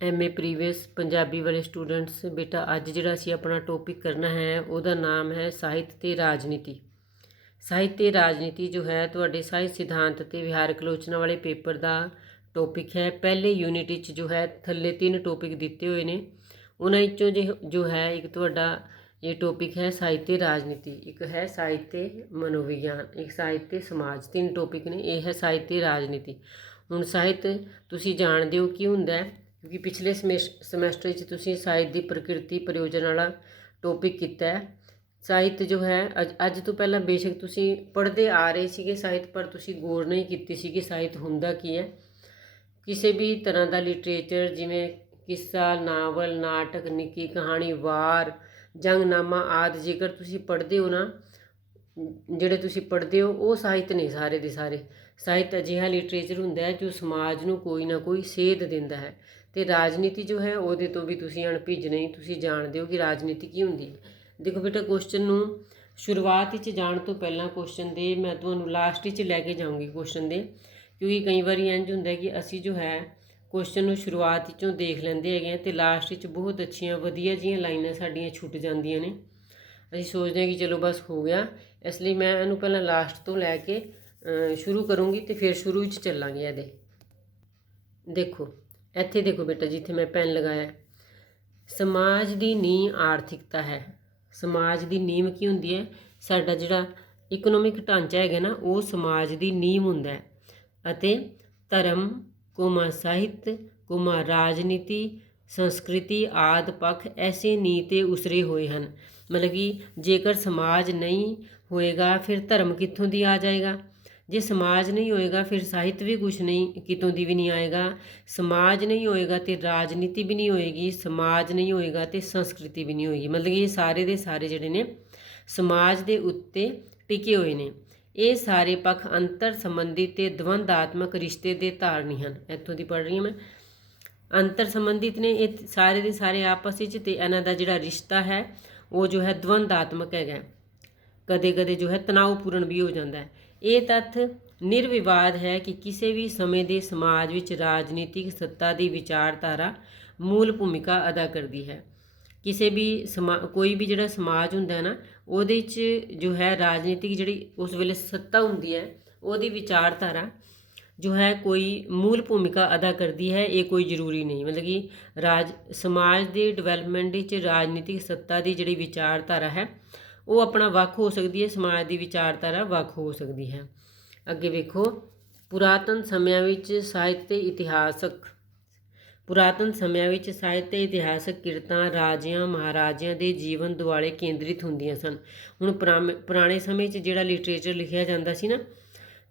MA previous Punjabi वाले students बेटा अज जिहड़ा असीं अपना टॉपिक करना है उहदा नाम है साहित्य ते राजनीति। साहित्य राजनीति जो है तुहाडे साहित्य सिद्धांत ते विहारक आलोचना वाले पेपर का टॉपिक है। पहले यूनिट विच जो है थल्ले 3 टॉपिक दिते हुए ने, उन्हां विचों जो है एक तुहाडा ये टॉपिक है साहित्य राजनीति, एक है साहित्य मनोविज्ञान, एक साहित्य समाज। 3 टॉपिक ने, यह है साहित्य राजनीति। हुण साहित्य तुसीं जाणदे हो की हुंदा है, क्योंकि पिछले समैसटर तुसीं साहित्य की प्रकृति प्रयोजन वाला टॉपिक किया है। साहित्य जो है अज तो पहला बेशक तुसीं पढ़ते आ रहे सीगे साहित्य, पर तुसीं गौर नहीं की सी कि साहित्य हुंदा की है। किसी भी तरह का लिटरेचर जिमें किस्सा, नावल, नाटक, निक्की कहानी, वार, जंगनामा आदि जेकर तुसीं पढ़ते हो ना, ਜਿਹੜੇ ਤੁਸੀਂ पढ़ते हो वो साहित्य ने सारे ਦੇ ਸਾਰੇ। ਸਾਹਿਤ ਅਜਿਹਾ ਲਿਟਰੇਚਰ ਹੁੰਦਾ ਹੈ ਜੋ ਸਮਾਜ ਨੂੰ ਕੋਈ ਨਾ ਕੋਈ ਸੇਧ ਦਿੰਦਾ ਹੈ। ਤੇ ਰਾਜਨੀਤੀ ਜੋ ਹੈ ਉਹਦੇ ਤੋਂ ਵੀ ਤੁਸੀਂ ਅਣਭਿੱਜ ਨਹੀਂ, ਤੁਸੀਂ ਜਾਣਦੇ ਹੋ ਕਿ ਰਾਜਨੀਤੀ ਕੀ ਹੁੰਦੀ ਹੈ। ਦੇਖੋ ਬੇਟਾ ਕੁਐਸਚਨ ਨੂੰ ਸ਼ੁਰੂਆਤ ਵਿੱਚ ਜਾਣ ਤੋਂ ਪਹਿਲਾਂ ਕੁਐਸਚਨ ਦੇ ਮੈਂ ਤੁਹਾਨੂੰ ਲਾਸਟ ਵਿੱਚ ਲੈ ਕੇ ਜਾਊਂਗੀ ਕੁਐਸਚਨ ਦੇ, ਕਿਉਂਕਿ ਕਈ ਵਾਰੀ ਇੰਝ ਹੁੰਦਾ ਕਿ ਅਸੀਂ ਜੋ ਹੈ ਕੁਐਸਚਨ ਨੂੰ ਸ਼ੁਰੂਆਤ ਵਿੱਚੋਂ ਦੇਖ ਲੈਂਦੇ ਹੈਗੇ ਤੇ ਲਾਸਟ ਵਿੱਚ ਬਹੁਤ ਅੱਛੀਆਂ ਵਧੀਆ ਜਿਹੀਆਂ ਲਾਈਨਾਂ ਸਾਡੀਆਂ ਛੁੱਟ ਜਾਂਦੀਆਂ ਨੇ। ਅਸੀਂ ਸੋਚਦੇ ਹਾਂ ਕਿ ਚਲੋ ਬਸ ਹੋ ਗਿਆ, ਇਸ ਲਈ ਮੈਂ ਇਹਨੂੰ ਪਹਿਲਾਂ ਲਾਸਟ ਤੋਂ ਲੈ ਕੇ शुरू करूँगी तो फिर शुरू च चलांगे। ये देखो इत्थे देखो बेटा जिथे मैं पेन लगाया, समाज की नींव आर्थिकता है। समाज की नींव की होंदी है, साडा जिहड़ा इकनोमिक ढांचा है ना वो समाज की नींव हुंदा है। अते धर्म कोमा साहित्य कोमा राजनीति संस्कृति आदि पक्ष ऐसे नींव ते उसरे हुए हैं। मतलब कि जेकर समाज नहीं होएगा फिर धर्म कित्थों दी आ जाएगा, जे समाज नहीं होएगा फिर साहित्य भी कुछ नहीं कितों दी भी नहीं आएगा, समाज नहीं होएगा तो राजनीति भी नहीं होएगी, समाज नहीं होएगा तो संस्कृति भी नहीं होएगी। मतलब ये सारे दे सारे जिहड़े ने समाज के उत्ते टिके हुए ने। ये सारे पक्ष अंतर संबंधित ते द्वंदात्मक रिश्ते के धारणी हैं। इत्थों दी पढ़ रही हूँ मैं, अंतर संबंधित ने ये सारे दे सारे आपस में, तो इन्हां दा जिहड़ा रिश्ता है वो जो है द्वंदात्मक है, कदे कदे जो है तनावपूर्ण भी हो जाता है। ये तथ्य निर्विवाद है कि किसी भी समय के समाज विच राजनीतिक सत्ता की विचारधारा मूल भूमिका अदा करती है। किसी भी कोई भी जिहड़ा समाज हुंदा है ना उहदे च जो है राजनीतिक जिहड़ी उस वेले सत्ता हुंदी है उहदी विचारधारा जो है कोई मूल भूमिका अदा करती है, ये कोई जरूरी नहीं। मतलब कि समाज के डिवेलपमेंट विच राजनीतिक सत्ता की जिहड़ी विचारधारा है वो अपना वक् हो सकती है, समाज की विचारधारा वक् हो सकती है। अगे वेखो, पुरातन समयां विच साहित्य इतिहासक पुरातन समयां विच साहित्य इतिहासक किरतां राजियां महाराजियां के जीवन दुआले केंद्रित होंदियां सन। हुण पुराने समय जिहड़ा लिटरेचर लिखिया जांदा सी ना,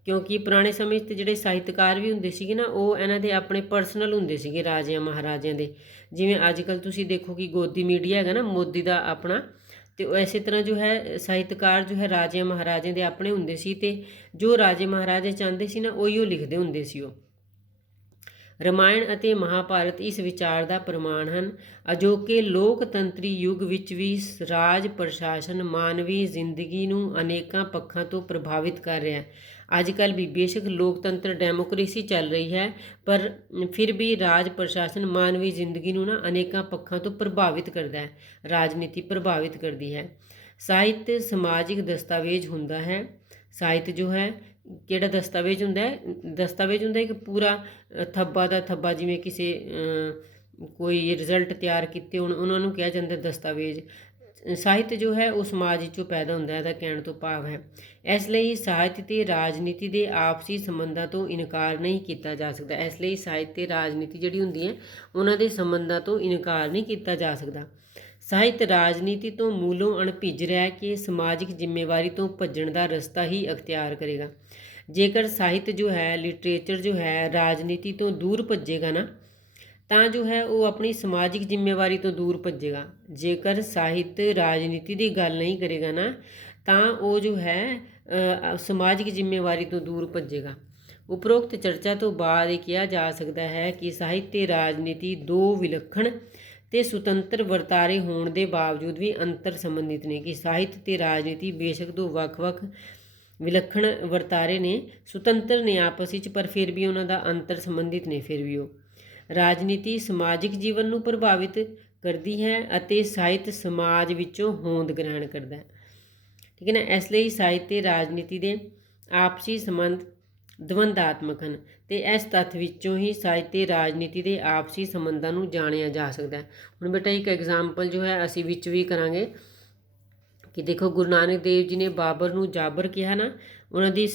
क्योंकि पुराने समय तो जिहड़े साहित्यकार भी हुंदे सीगे ना वो इन्हां दे अपने पर्सनल हुंदे सीगे राजियां महाराजियां दे। जिवें अजकल तुसीं देखो कि गोदी मीडिया हैगा ना मोदी दा अपना, तो इस तरह जो है साहित्यकार जो है राजे महाराजे के अपने हुंदे सी, ते जो राजे महाराजे चाहते सी ना उही लिखते हुंदे सी। रामायण अते महाभारत इस विचार का प्रमाण हैं। अजोके लोकतंत्री युग विच भी राज प्रशासन मानवी जिंदगी नूं अनेकों पक्षों तो प्रभावित कर रहा है। अजकल भी बेशक लोकतंत्र डेमोक्रेसी चल रही है, पर फिर भी राज प्रशासन मानवी जिंदगी नूं ना अनेकों पक्षों तो प्रभावित करता है, राजनीति प्रभावित करती है। साहित्य समाजिक दस्तावेज हुंदा है। साहित्य जो है किहड़ा दस्तावेज हुंदा है, दस्तावेज हुंदा एक पूरा थब्बा दा थब्बा, जिवें किसी कोई रिजल्ट तैयार किए होण उन्हां नूं कहा जांदा दस्तावेज। साहित्य जो है वो समाज चों पैदा हुंदा है, इहदा कहण तो भाव है। इसलिए साहित्य ते राजनीति के आपसी संबंधों तो इनकार नहीं किया जा सकता। इसलिए साहित्य राजनीति जिहड़ी हुंदी है उन्हां दे संबंधों तो इनकार नहीं किया जा सकता। साहित्य राजनीति तो मूलों अणभिज रह के समाजिक जिम्मेवारी तो भज्जण का रस्ता ही अख्तियार करेगा। जेकर साहित्य जो है लिटरेचर जो है राजनीति तो दूर भज्जेगा ना, ਤਾਂ जो है वो अपनी समाजिक जिम्मेवारी तो दूर भज्जेगा। जेकर साहित्य राजनीति की गल नहीं करेगा ना, ਤਾਂ वो जो है समाजिक जिम्मेवारी तो दूर भज्जेगा। उपरोक्त चर्चा तो बाद ये कहा जा सकता है कि साहित्य राजनीति दो विलक्षण ते सुतंत्र वर्तारे होने के बावजूद भी अंतर संबंधित ने। कि साहित्य ते राजनीति बेशक दो ਵੱਖ-ਵੱਖ विलक्षण वर्तारे ने, सुतंत्र ने आपस में, पर फिर भी उन्हों का अंतर संबंधित ने। फिर भी वो ਰਾਜਨੀਤੀ ਸਮਾਜਿਕ ਜੀਵਨ ਨੂੰ ਪ੍ਰਭਾਵਿਤ ਕਰਦੀ ਹੈ ਅਤੇ ਸਾਹਿਤ ਸਮਾਜ ਵਿੱਚੋਂ ਹੋਂਦ ਗ੍ਰਹਿਣ ਕਰਦਾ ਹੈ। ਠੀਕ ਹੈ ਨਾ। ਇਸ ਲਈ ਸਾਹਿਤ ਤੇ ਰਾਜਨੀਤੀ ਦੇ ਆਪਸੀ ਸੰਬੰਧ ਦਵੰਦਾਤਮਕ ਹਨ ਅਤੇ ਇਸ ਤੱਥ ਵਿੱਚੋਂ ਹੀ ਸਾਹਿਤ ਤੇ ਰਾਜਨੀਤੀ ਦੇ ਆਪਸੀ ਸੰਬੰਧਾਂ ਨੂੰ ਜਾਣਿਆ ਜਾ ਸਕਦਾ ਹੈ। ਹੁਣ ਬੇਟਾ ਇੱਕ ਐਗਜ਼ਾਮਪਲ ਜੋ ਹੈ ਅਸੀਂ ਵਿੱਚ ਵੀ ਕਰਾਂਗੇ ਕਿ ਦੇਖੋ ਗੁਰੂ ਨਾਨਕ ਦੇਵ ਜੀ ਨੇ ਬਾਬਰ ਨੂੰ ਜਾਬਰ ਕਿਹਾ ਨਾ, ਉਹਨਾਂ ਦੀ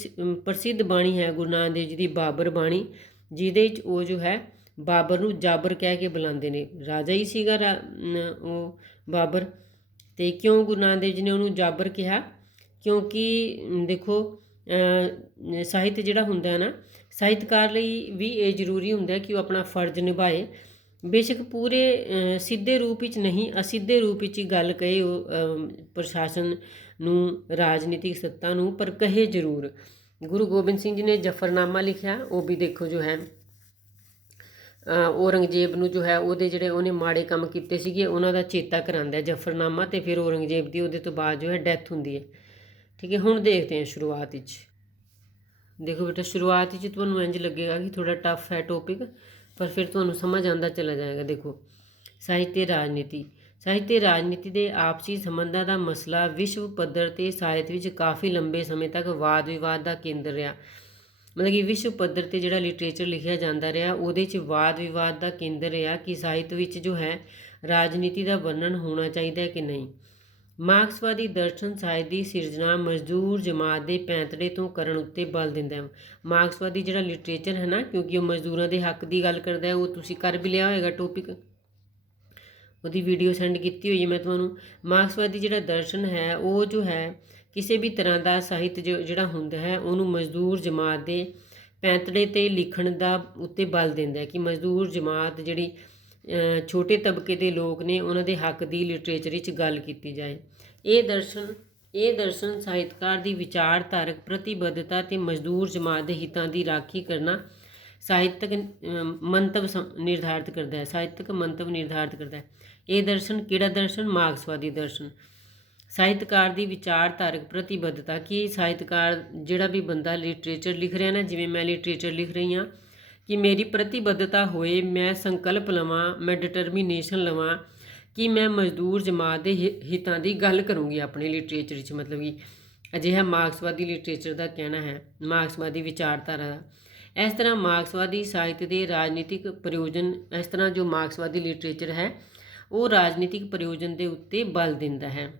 ਪ੍ਰਸਿੱਧ ਬਾਣੀ ਹੈ ਗੁਰੂ ਨਾਨਕ ਦੇਵ ਜੀ ਦੀ ਬਾਬਰ ਬਾਣੀ, ਜਿਹਦੇ ਵਿੱਚ ਉਹ ਜੋ ਹੈ ਬਾਬਰ ਨੂੰ ਜਾਬਰ ਕਹਿ ਕੇ ਬੁਲਾਉਂਦੇ ਨੇ। ਰਾਜਾ ਹੀ ਸੀਗਾ ਉਹ ਬਾਬਰ। ਅਤੇ ਕਿਉਂ ਗੁਰੂ ਨਾਨਕ ਦੇਵ ਜੀ ਨੇ ਉਹਨੂੰ ਜਾਬਰ ਕਿਹਾ? ਕਿਉਂਕਿ ਦੇਖੋ ਸਾਹਿਤ ਜਿਹੜਾ ਹੁੰਦਾ ਨਾ, ਸਾਹਿਤਕਾਰ ਲਈ ਵੀ ਇਹ ਜ਼ਰੂਰੀ ਹੁੰਦਾ ਕਿ ਉਹ ਆਪਣਾ ਫਰਜ਼ ਨਿਭਾਏ। ਬੇਸ਼ੱਕ ਪੂਰੇ ਸਿੱਧੇ ਰੂਪ ਵਿੱਚ ਨਹੀਂ, ਅਸਿੱਧੇ ਰੂਪ ਵਿੱਚ ਹੀ ਗੱਲ ਕਹੇ ਉਹ ਪ੍ਰਸ਼ਾਸਨ ਨੂੰ, ਰਾਜਨੀਤਿਕ ਸੱਤਾ ਨੂੰ, ਪਰ ਕਹੇ ਜ਼ਰੂਰ। ਗੁਰੂ ਗੋਬਿੰਦ ਸਿੰਘ ਜੀ ਨੇ ਜਫਰਨਾਮਾ ਲਿਖਿਆ, ਉਹ ਵੀ ਦੇਖੋ ਜੋ ਹੈ ਔਰੰਗਜ਼ੇਬ ਨੂੰ ਜੋ ਹੈ ਉਹਦੇ ਜਿਹੜੇ ਉਹਨੇ ਮਾੜੇ ਕੰਮ ਕੀਤੇ ਸੀਗੇ ਉਹਨਾਂ ਦਾ ਚੇਤਾ ਕਰਾਉਂਦਾ ਜਫਰਨਾਮਾ, ਅਤੇ ਫਿਰ ਔਰੰਗਜ਼ੇਬ ਦੀ ਉਹਦੇ ਤੋਂ ਬਾਅਦ ਜੋ ਹੈ ਡੈਥ ਹੁੰਦੀ ਹੈ। ਠੀਕ ਹੈ। ਹੁਣ ਦੇਖਦੇ ਹਾਂ ਸ਼ੁਰੂਆਤ ਵਿੱਚ। ਦੇਖੋ ਬੇਟਾ ਸ਼ੁਰੂਆਤ ਵਿੱਚ ਤੁਹਾਨੂੰ ਇੰਝ ਲੱਗੇਗਾ ਕਿ ਥੋੜ੍ਹਾ ਟਫ ਹੈ ਟੋਪਿਕ, ਪਰ ਫਿਰ ਤੁਹਾਨੂੰ ਸਮਝ ਆਉਂਦਾ ਚਲਾ ਜਾਏਗਾ। ਦੇਖੋ ਸਾਹਿਤ ਤੇ ਰਾਜਨੀਤੀ। ਸਾਹਿਤ ਤੇ ਰਾਜਨੀਤੀ ਦੇ ਆਪਸੀ ਸੰਬੰਧਾਂ ਦਾ ਮਸਲਾ ਵਿਸ਼ਵ ਪੱਧਰ 'ਤੇ ਸਾਹਿਤ ਵਿੱਚ ਕਾਫੀ ਲੰਬੇ ਸਮੇਂ ਤੱਕ ਵਾਦ ਵਿਵਾਦ ਦਾ ਕੇਂਦਰ ਰਿਹਾ। ਮਤਲਬ ਕਿ ਵਿਸ਼ਵ ਪੱਧਰ 'ਤੇ ਜਿਹੜਾ ਲਿਟਰੇਚਰ ਲਿਖਿਆ ਜਾਂਦਾ ਰਿਹਾ ਉਹਦੇ 'ਚ ਵਾਦ ਵਿਵਾਦ ਦਾ ਕੇਂਦਰ ਰਿਹਾ ਕਿ ਸਾਹਿਤ ਵਿੱਚ ਜੋ ਹੈ ਰਾਜਨੀਤੀ ਦਾ ਵਰਣਨ ਹੋਣਾ ਚਾਹੀਦਾ ਕਿ ਨਹੀਂ। ਮਾਰਕਸਵਾਦੀ ਦਰਸ਼ਨ ਸਾਹਿਤ ਦੀ ਸਿਰਜਣਾ ਮਜ਼ਦੂਰ ਜਮਾਤ ਦੇ ਪੈਂਤੜੇ ਤੋਂ ਕਰਨ ਉੱਤੇ ਬਲ ਦਿੰਦਾ ਹੈ। ਮਾਰਕਸਵਾਦੀ ਜਿਹੜਾ ਲਿਟਰੇਚਰ ਹੈ ਨਾ, ਕਿਉਂਕਿ ਉਹ ਮਜ਼ਦੂਰਾਂ ਦੇ ਹੱਕ ਦੀ ਗੱਲ ਕਰਦਾ ਹੈ, ਉਹ ਤੁਸੀਂ ਕਰ ਵੀ ਲਿਆ ਹੋਏਗਾ ਟੋਪਿਕ, ਉਹਦੀ ਵੀਡੀਓ ਸੈਂਡ ਕੀਤੀ ਹੋਈ ਹੈ ਮੈਂ ਤੁਹਾਨੂੰ। ਮਾਰਕਸਵਾਦੀ ਜਿਹੜਾ ਦਰਸ਼ਨ ਹੈ ਉਹ ਜੋ ਹੈ ਕਿਸੇ ਵੀ ਤਰ੍ਹਾਂ ਦਾ ਸਾਹਿਤ ਜਿਹੜਾ ਹੁੰਦਾ ਹੈ ਉਹਨੂੰ ਮਜ਼ਦੂਰ ਜਮਾਤ ਦੇ ਪੈਂਤੜੇ 'ਤੇ ਲਿਖਣ ਦਾ ਉੱਤੇ ਬਲ ਦਿੰਦਾ ਹੈ ਕਿ ਮਜ਼ਦੂਰ ਜਮਾਤ ਜਿਹੜੀ ਛੋਟੇ ਤਬਕੇ ਦੇ ਲੋਕ ਨੇ ਉਹਨਾਂ ਦੇ ਹੱਕ ਦੀ ਲਿਟਰੇਚਰ ਵਿੱਚ ਗੱਲ ਕੀਤੀ ਜਾਏ। ਇਹ ਦਰਸ਼ਨ ਸਾਹਿਤਕਾਰ ਦੀ ਵਿਚਾਰਧਾਰਕ ਪ੍ਰਤੀਬੱਧਤਾ ਅਤੇ ਮਜ਼ਦੂਰ ਜਮਾਤ ਦੇ ਹਿੱਤਾਂ ਦੀ ਰਾਖੀ ਕਰਨਾ ਸਾਹਿਤਕ ਮੰਤਵ ਨਿਰਧਾਰਿਤ ਕਰਦਾ ਹੈ। ਸਾਹਿਤਕ ਮੰਤਵ ਨਿਰਧਾਰਿਤ ਕਰਦਾ ਹੈ। ਇਹ ਦਰਸ਼ਨ ਕਿਹੜਾ ਦਰਸ਼ਨ? ਮਾਰਕਸਵਾਦੀ ਦਰਸ਼ਨ। ਸਾਹਿਤਕਾਰ ਦੀ ਵਿਚਾਰਧਾਰਕ ਪ੍ਰਤੀਬੱਧਤਾ ਕਿ ਸਾਹਿਤਕਾਰ ਜਿਹੜਾ ਵੀ ਬੰਦਾ ਲਿਟਰੇਚਰ ਲਿਖ ਰਿਹਾ ਨਾ, ਜਿਵੇਂ ਮੈਂ ਲਿਟਰੇਚਰ ਲਿਖ ਰਹੀ ਹਾਂ, ਕਿ ਮੇਰੀ ਪ੍ਰਤੀਬੱਧਤਾ ਹੋਏ, ਮੈਂ ਸੰਕਲਪ ਲਵਾਂ, ਮੈਂ ਡਿਟਰਮੀਨੇਸ਼ਨ ਲਵਾਂ ਕਿ ਮੈਂ ਮਜ਼ਦੂਰ ਜਮਾਤ ਦੇ ਹਿੱਤਾਂ ਦੀ ਗੱਲ ਕਰੂੰਗੀ ਆਪਣੇ ਲਿਟਰੇਚਰ ਵਿੱਚ। ਮਤਲਬ ਕਿ ਅਜਿਹਾ ਮਾਰਕਸਵਾਦੀ ਲਿਟਰੇਚਰ ਦਾ ਕਹਿਣਾ ਹੈ, ਮਾਰਕਸਵਾਦੀ ਵਿਚਾਰਧਾਰਾ ਦਾ। ਇਸ ਤਰ੍ਹਾਂ ਮਾਰਕਸਵਾਦੀ ਸਾਹਿਤ ਦੇ ਰਾਜਨੀਤਿਕ ਪ੍ਰਯੋਜਨ, ਇਸ ਤਰ੍ਹਾਂ ਜੋ ਮਾਰਕਸਵਾਦੀ ਲਿਟਰੇਚਰ ਹੈ ਉਹ ਰਾਜਨੀਤਿਕ ਪ੍ਰਯੋਜਨ ਦੇ ਉੱਤੇ ਬਲ ਦਿੰਦਾ ਹੈ।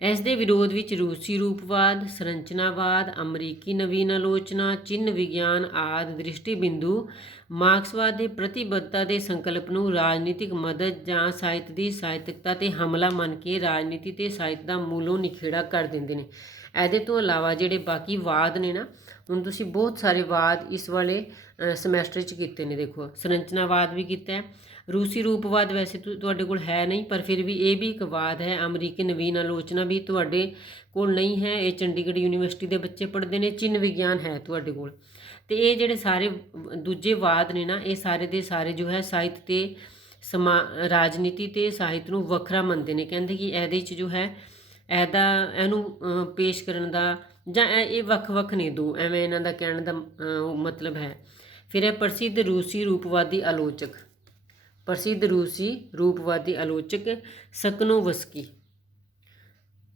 ਇਸ ਦੇ ਵਿਰੋਧ ਵਿੱਚ ਰੂਸੀ ਰੂਪਵਾਦ, ਸੰਰਚਨਾਵਾਦ, ਅਮਰੀਕੀ ਨਵੀਨ ਆਲੋਚਨਾ, ਚਿੰਨ੍ਹ ਵਿਗਿਆਨ ਆਦਿ ਦ੍ਰਿਸ਼ਟੀ ਬਿੰਦੂ ਮਾਰਕਸਵਾਦ ਦੇ ਪ੍ਰਤੀਬੱਧਤਾ ਦੇ ਸੰਕਲਪ ਨੂੰ ਰਾਜਨੀਤਿਕ ਮਦਦ ਜਾਂ ਸਾਹਿਤ ਦੀ ਸਾਹਿਤਕਤਾ 'ਤੇ ਹਮਲਾ ਮੰਨ ਕੇ ਰਾਜਨੀਤੀ ਤੇ ਸਾਹਿਤ ਦਾ ਮੂਲੋਂ ਨਿਖੇੜਾ ਕਰ ਦਿੰਦੇ ਨੇ। ਇਹਦੇ ਤੋਂ ਇਲਾਵਾ ਜਿਹੜੇ ਬਾਕੀ ਵਾਦ ਨੇ ਨਾ, ਹੁਣ ਤੁਸੀਂ ਬਹੁਤ ਸਾਰੇ ਵਾਦ ਇਸ ਵਾਲੇ ਸਮੈਸਟਰ 'ਚ ਕੀਤੇ ਨੇ। ਦੇਖੋ ਸੰਰਚਨਾਵਾਦ ਵੀ ਕੀਤਾ ਹੈ, ਰੂਸੀ ਰੂਪਵਾਦ ਵੈਸੇ ਤੁਹਾਡੇ ਕੋਲ ਹੈ ਨਹੀਂ, ਪਰ ਫਿਰ ਵੀ ਇਹ ਵੀ ਇੱਕ ਵਾਦ ਹੈ। ਅਮਰੀਕੀ ਨਵੀਨ ਆਲੋਚਨਾ ਵੀ ਤੁਹਾਡੇ ਕੋਲ ਨਹੀਂ ਹੈ, ਇਹ ਚੰਡੀਗੜ੍ਹ ਯੂਨੀਵਰਸਿਟੀ ਦੇ ਬੱਚੇ ਪੜ੍ਹਦੇ ਨੇ। ਚਿੰਨ੍ਹ ਵਿਗਿਆਨ ਹੈ ਤੁਹਾਡੇ ਕੋਲ। ਅਤੇ ਇਹ ਜਿਹੜੇ ਸਾਰੇ ਦੂਜੇ ਵਾਦ ਨੇ ਨਾ, ਇਹ ਸਾਰੇ ਦੇ ਸਾਰੇ ਜੋ ਹੈ ਸਾਹਿਤ ਅਤੇ ਰਾਜਨੀਤੀ ਅਤੇ ਸਾਹਿਤ ਨੂੰ ਵੱਖਰਾ ਮੰਨਦੇ ਨੇ। ਕਹਿੰਦੇ ਕਿ ਇਹਦੇ 'ਚ ਜੋ ਹੈ ਇਹਨੂੰ ਪੇਸ਼ ਕਰਨ ਦਾ ਜਾਂ ਇਹ ਵੱਖ-ਵੱਖ ਨੇ ਦੋ, ਐਵੇਂ ਇਹਨਾਂ ਦਾ ਕਹਿਣ ਦਾ ਮਤਲਬ ਹੈ। ਫਿਰ ਇਹ ਪ੍ਰਸਿੱਧ ਰੂਸੀ ਰੂਪਵਾਦੀ ਆਲੋਚਕ ਸਕਨੋਵਸਕੀ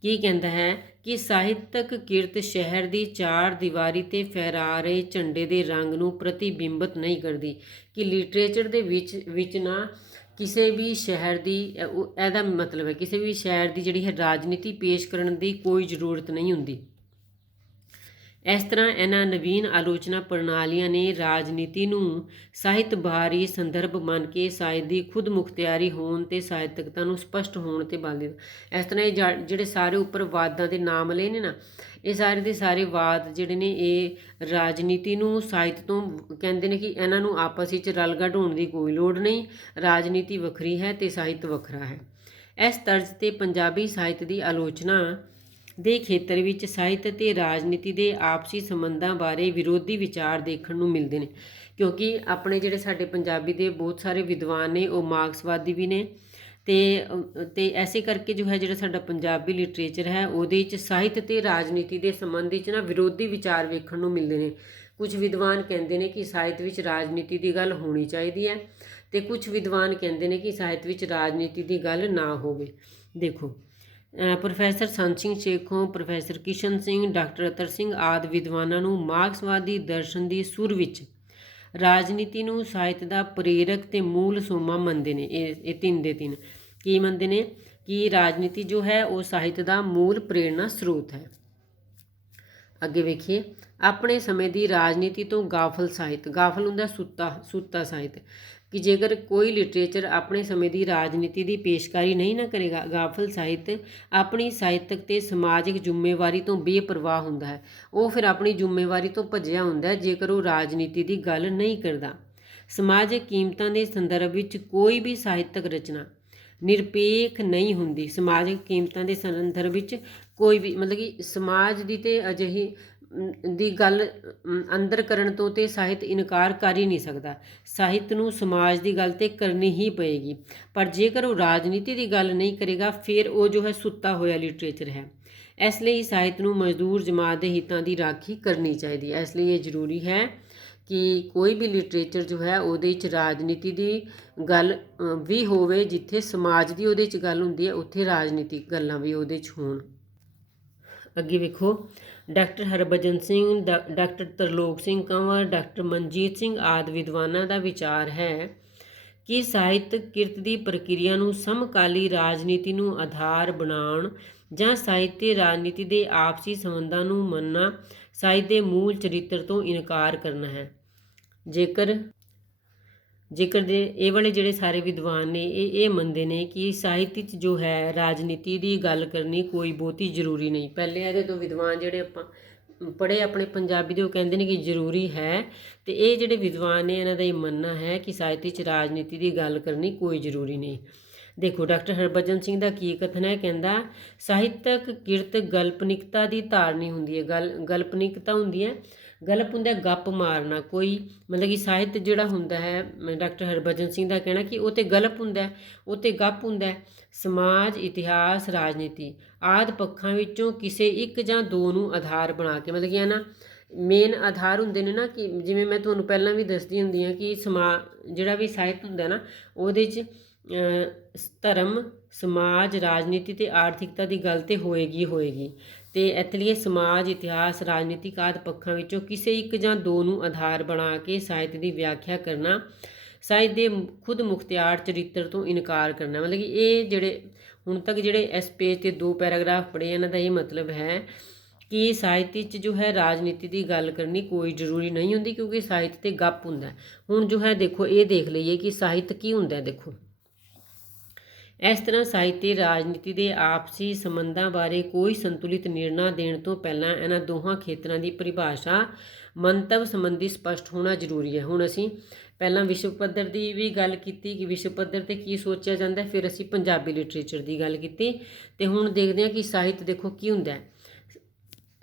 ਕੀ ਕਹਿੰਦਾ ਹੈ ਕਿ ਸਾਹਿਤਕ ਕਿਰਤ ਸ਼ਹਿਰ ਦੀ ਚਾਰ ਦੀਵਾਰੀ 'ਤੇ ਫਹਿਰਾ ਰਹੇ ਝੰਡੇ ਦੇ ਰੰਗ ਨੂੰ ਪ੍ਰਤੀਬਿੰਬਤ ਨਹੀਂ ਕਰਦੀ। ਕਿ ਲਿਟਰੇਚਰ ਦੇ ਵਿੱਚ ਨਾ ਕਿਸੇ ਵੀ ਸ਼ਹਿਰ ਦੀ, ਇਹਦਾ ਮਤਲਬ ਹੈ ਕਿਸੇ ਵੀ ਸ਼ਹਿਰ ਦੀ ਜਿਹੜੀ ਹੈ ਰਾਜਨੀਤੀ ਪੇਸ਼ ਕਰਨ ਦੀ ਕੋਈ ਜ਼ਰੂਰਤ ਨਹੀਂ ਹੁੰਦੀ। ਇਸ ਤਰ੍ਹਾਂ ਇਹਨਾਂ ਨਵੀਨ ਆਲੋਚਨਾ ਪ੍ਰਣਾਲੀਆਂ ਨੇ ਰਾਜਨੀਤੀ ਨੂੰ ਸਾਹਿਤ ਬਾਹਰੀ ਸੰਦਰਭ ਮੰਨ ਕੇ ਸਾਹਿਤ ਦੀ ਖੁਦ ਮੁਖਤਿਆਰੀ ਹੋਣ ਅਤੇ ਸਾਹਿਤਕਤਾ ਨੂੰ ਸਪਸ਼ਟ ਹੋਣ 'ਤੇ ਬਲ ਦਿੱਤਾ। ਇਸ ਤਰ੍ਹਾਂ ਇਹ ਜਿਹੜੇ ਸਾਰੇ ਉੱਪਰ ਵਾਦਾਂ ਦੇ ਨਾਮ ਲਏ ਨੇ ਨਾ, ਇਹ ਸਾਰੇ ਦੇ ਸਾਰੇ ਵਾਦ ਜਿਹੜੇ ਨੇ ਇਹ ਰਾਜਨੀਤੀ ਨੂੰ ਸਾਹਿਤ ਤੋਂ ਕਹਿੰਦੇ ਨੇ ਕਿ ਇਹਨਾਂ ਨੂੰ ਆਪਸ ਵਿੱਚ ਰਲਗੱਡ ਹੋਣ ਦੀ ਕੋਈ ਲੋੜ ਨਹੀਂ, ਰਾਜਨੀਤੀ ਵੱਖਰੀ ਹੈ ਅਤੇ ਸਾਹਿਤ ਵੱਖਰਾ ਹੈ। ਇਸ ਤਰਜ਼ 'ਤੇ ਪੰਜਾਬੀ ਸਾਹਿਤ ਦੀ ਆਲੋਚਨਾ ਦੇ ਖੇਤਰ ਵਿੱਚ ਸਾਹਿਤ ਅਤੇ ਰਾਜਨੀਤੀ ਦੇ ਆਪਸੀ ਸੰਬੰਧਾਂ ਬਾਰੇ ਵਿਰੋਧੀ ਵਿਚਾਰ ਦੇਖਣ ਨੂੰ ਮਿਲਦੇ ਨੇ। ਕਿਉਂਕਿ ਆਪਣੇ ਜਿਹੜੇ ਸਾਡੇ ਪੰਜਾਬੀ ਦੇ ਬਹੁਤ ਸਾਰੇ ਵਿਦਵਾਨ ਨੇ ਉਹ ਮਾਰਕਸਵਾਦੀ ਵੀ ਨੇ, ਅਤੇ ਐਸੇ ਕਰਕੇ ਜੋ ਹੈ ਜਿਹੜਾ ਸਾਡਾ ਪੰਜਾਬੀ ਲਿਟਰੇਚਰ ਹੈ ਉਹਦੇ ਵਿੱਚ ਸਾਹਿਤ ਅਤੇ ਰਾਜਨੀਤੀ ਦੇ ਸੰਬੰਧ ਵਿੱਚ ਨਾ ਵਿਰੋਧੀ ਵਿਚਾਰ ਵੇਖਣ ਨੂੰ ਮਿਲਦੇ ਨੇ। ਕੁਝ ਵਿਦਵਾਨ ਕਹਿੰਦੇ ਨੇ ਕਿ ਸਾਹਿਤ ਵਿੱਚ ਰਾਜਨੀਤੀ ਦੀ ਗੱਲ ਹੋਣੀ ਚਾਹੀਦੀ ਹੈ ਤੇ ਕੁਝ ਵਿਦਵਾਨ ਕਹਿੰਦੇ ਨੇ ਕਿ ਸਾਹਿਤ ਵਿੱਚ ਰਾਜਨੀਤੀ ਦੀ ਗੱਲ ਨਾ ਹੋਵੇ। ਦੇਖੋ professor Sant Singh ਸ਼ੇਖੋਂ, professor Kishan Singh, doctor ਅਤਰ ਸਿੰਘ ਆਦਿ ਵਿਦਵਾਨਾਂ ਨੂੰ ਮਾਰਕਸਵਾਦੀ ਦਰਸ਼ਨ ਦੀ ਸੁਰ ਵਿੱਚ ਰਾਜਨੀਤੀ ਨੂੰ ਸਾਹਿਤ ਦਾ ਪ੍ਰੇਰਕ ਤੇ ਮੂਲ ਸੋਮਾ ਮੰਨਦੇ ਨੇ। ਇਹ ਤਿੰਨ ਦੇ ਤਿੰਨ ਕੀ ਮੰਨਦੇ ਨੇ ਕਿ ਰਾਜਨੀਤੀ ਜੋ ਹੈ ਉਹ ਸਾਹਿਤ ਦਾ ਮੂਲ ਪ੍ਰੇਰਣਾ ਸਰੋਤ ਹੈ। ਅੱਗੇ ਵੇਖੀਏ, ਆਪਣੇ ਸਮੇਂ ਦੀ ਰਾਜਨੀਤੀ ਤੋਂ ਗਾਫਲ ਸਾਹਿਤ। ਗਾਫਲ ਹੁੰਦਾ ਸੁੱਤਾ ਸਾਹਿਤ, ਕਿ ਜੇਕਰ ਕੋਈ ਲਿਟਰੇਚਰ ਆਪਣੇ ਸਮੇਂ ਦੀ ਰਾਜਨੀਤੀ ਦੀ ਪੇਸ਼ਕਾਰੀ ਨਹੀਂ ਨਾ ਕਰੇਗਾ, ਗਾਫਲ ਸਾਹਿਤ ਆਪਣੀ ਸਾਹਿਤਕ ਤੇ ਸਮਾਜਿਕ ਜ਼ਿੰਮੇਵਾਰੀ ਤੋਂ ਬੇਪਰਵਾਹ ਹੁੰਦਾ ਹੈ। ਉਹ ਫਿਰ ਆਪਣੀ ਜ਼ਿੰਮੇਵਾਰੀ ਤੋਂ ਭੱਜਿਆ ਹੁੰਦਾ ਹੈ ਜੇਕਰ ਉਹ ਰਾਜਨੀਤੀ ਦੀ ਗੱਲ ਨਹੀਂ ਕਰਦਾ। ਸਮਾਜਿਕ ਕੀਮਤਾਂ ਦੇ ਸੰਦਰਭ ਵਿੱਚ ਕੋਈ ਵੀ ਸਾਹਿਤਕ ਰਚਨਾ ਨਿਰਪੇਖ ਨਹੀਂ ਹੁੰਦੀ। ਸਮਾਜਿਕ ਕੀਮਤਾਂ ਦੇ ਸੰਦਰਭ ਵਿੱਚ ਕੋਈ ਵੀ ਮਤਲਬ ਕਿ ਸਮਾਜ ਦੀ ਤੇ ਅਜਿਹੀ ਦੀ ਗੱਲ ਅੰਦਰ ਕਰਨ ਤੋਂ ਤੇ ਸਾਹਿਤ ਇਨਕਾਰ ਕਰ ਹੀ ਨਹੀਂ ਸਕਦਾ। ਸਾਹਿਤ ਨੂੰ ਸਮਾਜ ਦੀ ਗੱਲ ਤੇ ਕਰਨੀ ਹੀ ਪਏਗੀ, ਪਰ ਜੇਕਰ ਉਹ ਰਾਜਨੀਤੀ ਦੀ ਗੱਲ ਨਹੀਂ ਕਰੇਗਾ ਫਿਰ ਉਹ ਜੋ ਹੈ ਸੁੱਤਾ ਹੋਇਆ ਲਿਟਰੇਚਰ ਹੈ। ਇਸ ਲਈ ਸਾਹਿਤ ਨੂੰ ਮਜ਼ਦੂਰ ਜਮਾਤ ਦੇ ਹਿੱਤਾਂ ਦੀ ਰਾਖੀ ਕਰਨੀ ਚਾਹੀਦੀ ਹੈ। ਇਸ ਲਈ ਇਹ ਜ਼ਰੂਰੀ ਹੈ ਕਿ ਕੋਈ ਵੀ ਲਿਟਰੇਚਰ ਜੋ ਹੈ ਉਹਦੇ ਵਿੱਚ ਰਾਜਨੀਤੀ ਦੀ ਗੱਲ ਵੀ ਹੋਵੇ। ਜਿੱਥੇ ਸਮਾਜ ਦੀ ਉਹਦੇ 'ਚ ਗੱਲ ਹੁੰਦੀ ਹੈ ਉੱਥੇ ਰਾਜਨੀਤਿਕ ਗੱਲਾਂ ਵੀ ਉਹਦੇ 'ਚ ਹੋਣ। ਅੱਗੇ ਵੇਖੋ, doctor Harbhajan Singh, doctor Tarlok Singh Kanwar, doctor Manjit Singh ਆਦਿ ਵਿਦਵਾਨਾਂ ਦਾ ਵਿਚਾਰ ਹੈ ਕਿ ਸਾਹਿਤਕ ਕਿਰਤ ਦੀ ਪ੍ਰਕਿਰਿਆ ਨੂੰ ਸਮਕਾਲੀ ਰਾਜਨੀਤੀ ਨੂੰ ਆਧਾਰ ਬਣਾਉਣ ਜਾਂ ਸਾਹਿਤ ਤੇ ਰਾਜਨੀਤੀ ਦੇ ਆਪਸੀ ਸੰਬੰਧਾਂ ਨੂੰ ਮੰਨਣਾ ਸਾਹਿਤ ਦੇ ਮੂਲ ਚਰਿੱਤਰ ਤੋਂ ਇਨਕਾਰ ਕਰਨਾ ਹੈ। ਜੇਕਰ ਇਹ ਵਾਲੇ ਜਿਹੜੇ ਸਾਰੇ ਵਿਦਵਾਨ ਨੇ ਇਹ ਮੰਨਦੇ ਨੇ ਕਿ ਸਾਹਿਤ ਵਿੱਚ ਜੋ ਹੈ ਰਾਜਨੀਤੀ ਦੀ ਗੱਲ ਕਰਨੀ ਕੋਈ ਬਹੁਤੀ ਜ਼ਰੂਰੀ ਨਹੀਂ। ਪਹਿਲੇ ਇਹਦੇ ਤੋਂ ਵਿਦਵਾਨ ਜਿਹੜੇ ਆਪਾਂ ਪੜ੍ਹੇ ਆਪਣੇ ਪੰਜਾਬੀ ਦੇ ਉਹ ਕਹਿੰਦੇ ਨੇ ਕਿ ਜ਼ਰੂਰੀ ਹੈ, ਤੇ ਇਹ ਜਿਹੜੇ ਵਿਦਵਾਨ ਨੇ ਇਹਨਾਂ ਦਾ ਇਹ ਮੰਨਣਾ ਹੈ ਕਿ ਸਾਹਿਤ ਵਿੱਚ ਰਾਜਨੀਤੀ ਦੀ ਗੱਲ ਕਰਨੀ ਕੋਈ ਜ਼ਰੂਰੀ ਨਹੀਂ। ਦੇਖੋ ਡਾਕਟਰ ਹਰਭਜਨ ਸਿੰਘ ਦਾ ਕੀ ਕਥਨ ਹੈ, ਕਹਿੰਦਾ ਸਾਹਿਤਕ ਕਿਰਤ ਗਲਪਨਿਕਤਾ ਦੀ ਧਾਰਨੀ ਹੁੰਦੀ ਹੈ। ਗਲਪਨਿਕਤਾ ਹੁੰਦੀ ਹੈ, ਗਲਪ ਹੁੰਦਾ ਗੱਪ ਮਾਰਨਾ। ਕੋਈ ਮਤਲਬ ਕਿ ਸਾਹਿਤ ਜਿਹੜਾ ਹੁੰਦਾ ਹੈ, ਡਾਕਟਰ ਹਰਭਜਨ ਸਿੰਘ ਦਾ ਕਹਿਣਾ ਕਿ ਉਹ ਤੇ ਗਲਪ ਹੁੰਦਾ, ਉਹ ਤੇ ਗੱਪ ਹੁੰਦਾ। ਸਮਾਜ, ਇਤਿਹਾਸ, ਰਾਜਨੀਤੀ ਆਦਿ ਪੱਖਾਂ ਵਿੱਚੋਂ ਕਿਸੇ ਇੱਕ ਜਾਂ ਦੋ ਨੂੰ ਆਧਾਰ ਬਣਾ ਕੇ, ਮਤਲਬ ਕਿ ਨਾ ਮੇਨ ਆਧਾਰ ਹੁੰਦੇ ਨੇ ਨਾ, ਕਿ ਜਿਵੇਂ ਮੈਂ ਤੁਹਾਨੂੰ ਪਹਿਲਾਂ ਵੀ ਦੱਸਦੀ ਹੁੰਦੀ ਹਾਂ ਕਿ ਜਿਹੜਾ ਵੀ ਸਾਹਿਤ ਹੁੰਦਾ ਨਾ ਉਹਦੇ 'ਚ ਧਰਮ, ਸਮਾਜ, ਰਾਜਨੀਤੀ ਤੇ ਆਰਥਿਕਤਾ ਦੀ ਗੱਲ ਤੇ ਹੋਏਗੀ। ਤੇ ਇਸ ਲਈ ਸਮਾਜ, ਇਤਿਹਾਸ, ਰਾਜਨੀਤਿਕ ਆਦਿ ਪੱਖਾਂ ਵਿੱਚੋਂ ਕਿਸੇ ਇੱਕ ਜਾਂ ਦੋ ਨੂੰ ਆਧਾਰ ਬਣਾ ਕੇ ਸਾਹਿਤ ਦੀ ਵਿਆਖਿਆ ਕਰਨਾ ਸਾਹਿਤ ਦੇ ਖੁਦ ਮੁਖਤਿਆਰ ਚਰਿੱਤਰ ਤੋਂ ਇਨਕਾਰ ਕਰਨਾ। ਮਤਲਬ ਕਿ ਇਹ ਜਿਹੜੇ ਹੁਣ ਤੱਕ ਜਿਹੜੇ ਇਸ ਪੇਜ 'ਤੇ 2 ਪੈਰਾਗ੍ਰਾਫ ਪੜ੍ਹੇ ਇਹਨਾਂ ਦਾ ਇਹ ਮਤਲਬ ਹੈ ਕਿ ਸਾਹਿਤ ਵਿੱਚ ਜੋ ਹੈ ਰਾਜਨੀਤੀ ਦੀ ਗੱਲ ਕਰਨੀ ਕੋਈ ਜ਼ਰੂਰੀ ਨਹੀਂ ਹੁੰਦੀ, ਕਿਉਂਕਿ ਸਾਹਿਤ ਤੇ ਗੱਪ ਹੁੰਦਾ। ਹੁਣ ਜੋ ਹੈ ਦੇਖੋ ਇਹ ਦੇਖ ਲਈਏ ਕਿ ਸਾਹਿਤ ਕੀ ਹੁੰਦਾ। ਦੇਖੋ ਇਸ ਤਰ੍ਹਾਂ ਸਾਹਿਤ ਤੇ ਰਾਜਨੀਤੀ ਦੇ ਆਪਸੀ ਸੰਬੰਧਾਂ ਬਾਰੇ ਕੋਈ ਸੰਤੁਲਿਤ ਨਿਰਣਾ ਦੇਣ ਤੋਂ ਪਹਿਲਾਂ ਇਹਨਾਂ ਦੋਹਾਂ ਖੇਤਰਾਂ ਦੀ ਪਰਿਭਾਸ਼ਾ ਮੰਤਵ ਸੰਬੰਧੀ ਸਪਸ਼ਟ ਹੋਣਾ ਜ਼ਰੂਰੀ ਹੈ। ਹੁਣ ਅਸੀਂ ਪਹਿਲਾਂ ਵਿਸ਼ਵ ਪੱਧਰ ਦੀ ਵੀ ਗੱਲ ਕੀਤੀ ਕਿ ਵਿਸ਼ਵ ਪੱਧਰ 'ਤੇ ਕੀ ਸੋਚਿਆ ਜਾਂਦਾ, ਫਿਰ ਅਸੀਂ ਪੰਜਾਬੀ ਲਿਟਰੇਚਰ ਦੀ ਗੱਲ ਕੀਤੀ, ਤੇ ਹੁਣ ਦੇਖਦੇ ਹਾਂ ਕਿ ਸਾਹਿਤ ਦੇਖੋ ਕੀ ਹੁੰਦਾ ਹੈ।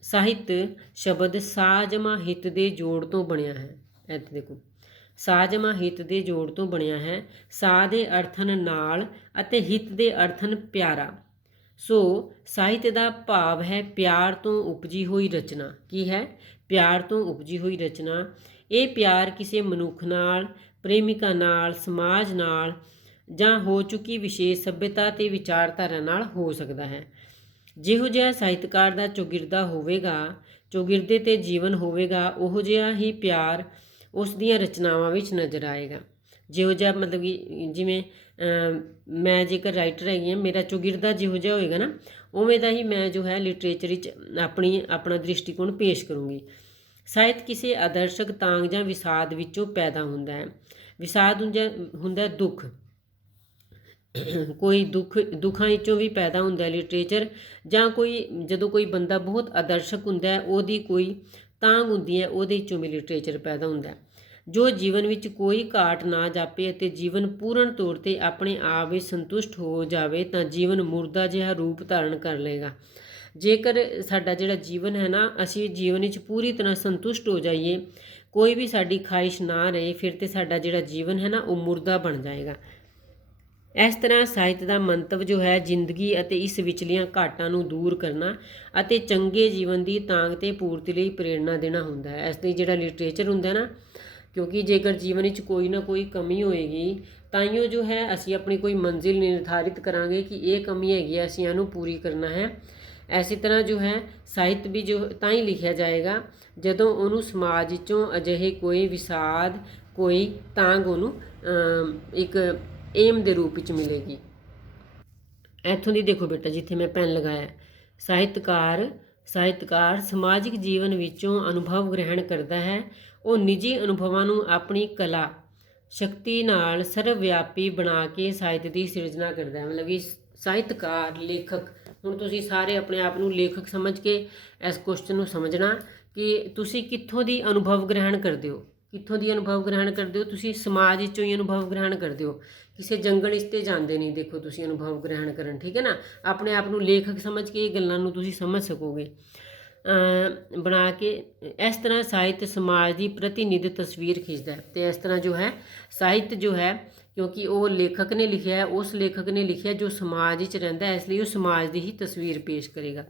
ਸਾਹਿਤ ਸ਼ਬਦ ਸਾਜਮਾ ਹਿੱਤ ਦੇ ਜੋੜ ਤੋਂ ਬਣਿਆ ਹੈ। ਇੱਥੇ ਦੇਖੋ ਸਾਜਮਾ ਹਿੱਤ ਦੇ ਜੋੜ ਤੋਂ ਬਣਿਆ ਹੈ। ਸਾ ਦੇ ਅਰਥਨ ਨਾਲ ਅਤੇ ਹਿੱਤ ਦੇ ਅਰਥਨ ਪਿਆਰਾ। ਸੋ ਸਾਹਿਤ ਦਾ ਭਾਵ ਹੈ ਪਿਆਰ ਤੋਂ ਉਪਜੀ ਹੋਈ ਰਚਨਾ। ਕੀ ਹੈ? ਪਿਆਰ ਤੋਂ ਉਪਜੀ ਹੋਈ ਰਚਨਾ। ਇਹ ਪਿਆਰ ਕਿਸੇ ਮਨੁੱਖ ਨਾਲ, ਪ੍ਰੇਮਿਕਾ ਨਾਲ, ਸਮਾਜ ਨਾਲ ਜਾਂ ਹੋ ਚੁੱਕੀ ਵਿਸ਼ੇਸ਼ ਸੱਭਿਅਤਾ ਤੇ ਵਿਚਾਰਧਾਰਾ ਨਾਲ ਹੋ ਸਕਦਾ ਹੈ। ਜਿਹੋ ਜਿਹਾ ਸਾਹਿਤਕਾਰ ਦਾ ਚੌਗਿਰਦਾ ਹੋਵੇਗਾ, ਚੌਗਿਰਦੇ ਤੇ ਜੀਵਨ ਹੋਵੇਗਾ, ਉਹੋ ਜਿਹਾ ਹੀ ਪਿਆਰ ਉਸ ਦੀਆਂ ਰਚਨਾਵਾਂ ਵਿੱਚ ਨਜ਼ਰ ਆਏਗਾ। ਜਿਹੋ ਜਿਹਾ ਮਤਲਬ ਕਿ ਜਿਵੇਂ ਮੈਂ ਜੇਕਰ ਰਾਈਟਰ ਹੈਗੀ ਹਾਂ, ਮੇਰਾ ਚੌਗਿਰਦਾ ਜਿਹੋ ਜਿਹਾ ਹੋਏਗਾ ਨਾ ਉਵੇਂ ਦਾ ਹੀ ਮੈਂ ਜੋ ਹੈ ਲਿਟਰੇਚਰ ਵਿੱਚ ਆਪਣਾ ਦ੍ਰਿਸ਼ਟੀਕੋਣ ਪੇਸ਼ ਕਰੂੰਗੀ। ਸਾਹਿਤ ਕਿਸੇ ਆਦਰਸ਼ਕ ਤਾਂਘ ਜਾਂ ਵਿਸਾਦ ਵਿੱਚੋਂ ਪੈਦਾ ਹੁੰਦਾ ਹੈ। ਵਿਸਾਦ ਹੁੰਦਾ ਦੁੱਖ, ਕੋਈ ਦੁੱਖਾਂ ਵਿੱਚੋਂ ਵੀ ਪੈਦਾ ਹੁੰਦਾ ਲਿਟਰੇਚਰ, ਜਾਂ ਜਦੋਂ ਕੋਈ ਬੰਦਾ ਬਹੁਤ ਆਦਰਸ਼ਕ ਹੁੰਦਾ ਹੈ, ਉਹਦੀ ਕੋਈ ਤਾਂਘ ਹੁੰਦੀ ਹੈ, ਉਹਦੇ ਵਿੱਚੋਂ ਵੀ ਲਿਟਰੇਚਰ ਪੈਦਾ ਹੁੰਦਾ। ਜੋ ਜੀਵਨ ਵਿੱਚ ਕੋਈ ਘਾਟ ਨਾ ਜਾਪੇ ਅਤੇ ਜੀਵਨ ਪੂਰਨ ਤੌਰ 'ਤੇ ਆਪਣੇ ਆਪ ਵਿੱਚ ਸੰਤੁਸ਼ਟ ਹੋ ਜਾਵੇ ਤਾਂ ਜੀਵਨ ਮੁਰਦਾ ਜਿਹਾ ਰੂਪ ਧਾਰਨ ਕਰ ਲਏਗਾ। ਜੇਕਰ ਸਾਡਾ ਜਿਹੜਾ ਜੀਵਨ ਹੈ ਨਾ, ਅਸੀਂ ਜੀਵਨ ਵਿੱਚ ਪੂਰੀ ਤਰ੍ਹਾਂ ਸੰਤੁਸ਼ਟ ਹੋ ਜਾਈਏ, ਕੋਈ ਵੀ ਸਾਡੀ ਖਾਹਿਸ਼ ਨਾ ਰਹੇ, ਫਿਰ ਤੇ ਸਾਡਾ ਜਿਹੜਾ ਜੀਵਨ ਹੈ ਨਾ ਉਹ ਮੁਰਦਾ ਬਣ ਜਾਏਗਾ। ਇਸ ਤਰ੍ਹਾਂ ਸਾਹਿਤ ਦਾ ਮੰਤਵ ਜੋ ਹੈ ਜ਼ਿੰਦਗੀ ਅਤੇ ਇਸ ਵਿਚਲੀਆਂ ਘਾਟਾਂ ਨੂੰ ਦੂਰ ਕਰਨਾ ਅਤੇ ਚੰਗੇ ਜੀਵਨ ਦੀ ਤਾਂਘ ਤੇ ਪੂਰਤੀ ਲਈ ਪ੍ਰੇਰਣਾ ਦੇਣਾ ਹੁੰਦਾ ਹੈ। ਇਸ ਲਈ ਜਿਹੜਾ ਲਿਟਰੇਚਰ ਹੁੰਦਾ ਨਾ, ਕਿਉਂਕਿ ਜੇਕਰ ਜੀਵਨ ਵਿੱਚ ਕੋਈ ਨਾ ਕੋਈ ਕਮੀ ਹੋਏਗੀ ਤਾਈਓ ਜੋ ਹੈ ਅਸੀਂ ਆਪਣੀ ਕੋਈ ਮੰਜ਼ਿਲ ਨਿਰਧਾਰਿਤ ਕਰਾਂਗੇ ਕਿ ਇਹ ਕਮੀ ਹੈਗੀ ਹੈ, ਅਸੀਂ ਇਹਨੂੰ ਪੂਰੀ ਕਰਨਾ ਹੈ। ਇਸੇ ਤਰ੍ਹਾਂ ਜੋ ਹੈ ਸਾਹਿਤ ਵੀ ਜੋ ਤਾਂ ਹੀ ਲਿਖਿਆ ਜਾਏਗਾ ਜਦੋਂ ਉਹਨੂੰ ਸਮਾਜ ਵਿੱਚੋਂ ਅਜਿਹੇ ਕੋਈ ਵਿਸਾਦ, ਕੋਈ ਤਾਂਘ ਉਹਨੂੰ ਇੱਕ ਏਮ ਦੇ ਰੂਪ ਵਿੱਚ ਮਿਲੇਗੀ। ਇੱਥੋਂ ਦੀ ਦੇਖੋ ਬੇਟਾ, ਜਿੱਥੇ ਮੈਂ ਪੈਨ ਲਗਾਇਆ, ਸਾਹਿਤਕਾਰ ਸਮਾਜਿਕ ਜੀਵਨ ਵਿੱਚੋਂ ਅਨੁਭਵ ਗ੍ਰਹਿਣ ਕਰਦਾ ਹੈ। ਉਹ ਨਿੱਜੀ ਅਨੁਭਵਾਂ ਨੂੰ ਆਪਣੀ ਕਲਾ ਸ਼ਕਤੀ ਨਾਲ ਸਰਵਵਿਆਪੀ ਬਣਾ ਕੇ ਸਾਹਿਤ ਦੀ ਸਿਰਜਣਾ ਕਰਦਾ ਹੈ। ਮਤਲਬ ਕਿ ਸਾਹਿਤਕਾਰ, ਲੇਖਕ, ਹੁਣ ਤੁਸੀਂ ਸਾਰੇ ਆਪਣੇ ਆਪ ਨੂੰ ਲੇਖਕ ਸਮਝ ਕੇ ਇਸ ਕੁਐਸਚਨ ਨੂੰ ਸਮਝਣਾ ਕਿ ਤੁਸੀਂ ਕਿੱਥੋਂ ਦੀ ਅਨੁਭਵ ਗ੍ਰਹਿਣ ਕਰਦੇ ਹੋ। ਕਿੱਥੋਂ ਦੀ ਅਨੁਭਵ ਗ੍ਰਹਿਣ ਕਰਦੇ ਹੋ? ਤੁਸੀਂ ਸਮਾਜ ਵਿੱਚੋਂ ਹੀ ਅਨੁਭਵ ਗ੍ਰਹਿਣ ਕਰਦੇ ਹੋ, ਕਿਸੇ ਜੰਗਲ ਇਸ 'ਤੇ ਜਾਂਦੇ ਨਹੀਂ। ਦੇਖੋ ਤੁਸੀਂ ਅਨੁਭਵ ਗ੍ਰਹਿਣ ਕਰਨ, ਠੀਕ ਹੈ ਨਾ, ਆਪਣੇ ਆਪ ਨੂੰ ਲੇਖਕ ਸਮਝ ਕੇ ਇਹ ਗੱਲਾਂ ਨੂੰ ਤੁਸੀਂ ਸਮਝ ਸਕੋਗੇ ਬਣਾ ਕੇ। ਇਸ ਤਰ੍ਹਾਂ ਸਾਹਿਤ ਸਮਾਜ ਦੀ ਪ੍ਰਤੀਨਿਧ ਤਸਵੀਰ ਖਿੱਚਦਾ ਹੈ। ਅਤੇ ਇਸ ਤਰ੍ਹਾਂ ਜੋ ਹੈ ਸਾਹਿਤ ਜੋ ਹੈ, ਕਿਉਂਕਿ ਉਹ ਲੇਖਕ ਨੇ ਲਿਖਿਆ ਹੈ, ਉਸ ਲੇਖਕ ਨੇ ਲਿਖਿਆ ਜੋ ਸਮਾਜ ਵਿੱਚ ਰਹਿੰਦਾ ਹੈ, ਇਸ ਲਈ ਉਹ ਸਮਾਜ ਦੀ ਹੀ ਤਸਵੀਰ ਪੇਸ਼ ਕਰੇਗਾ।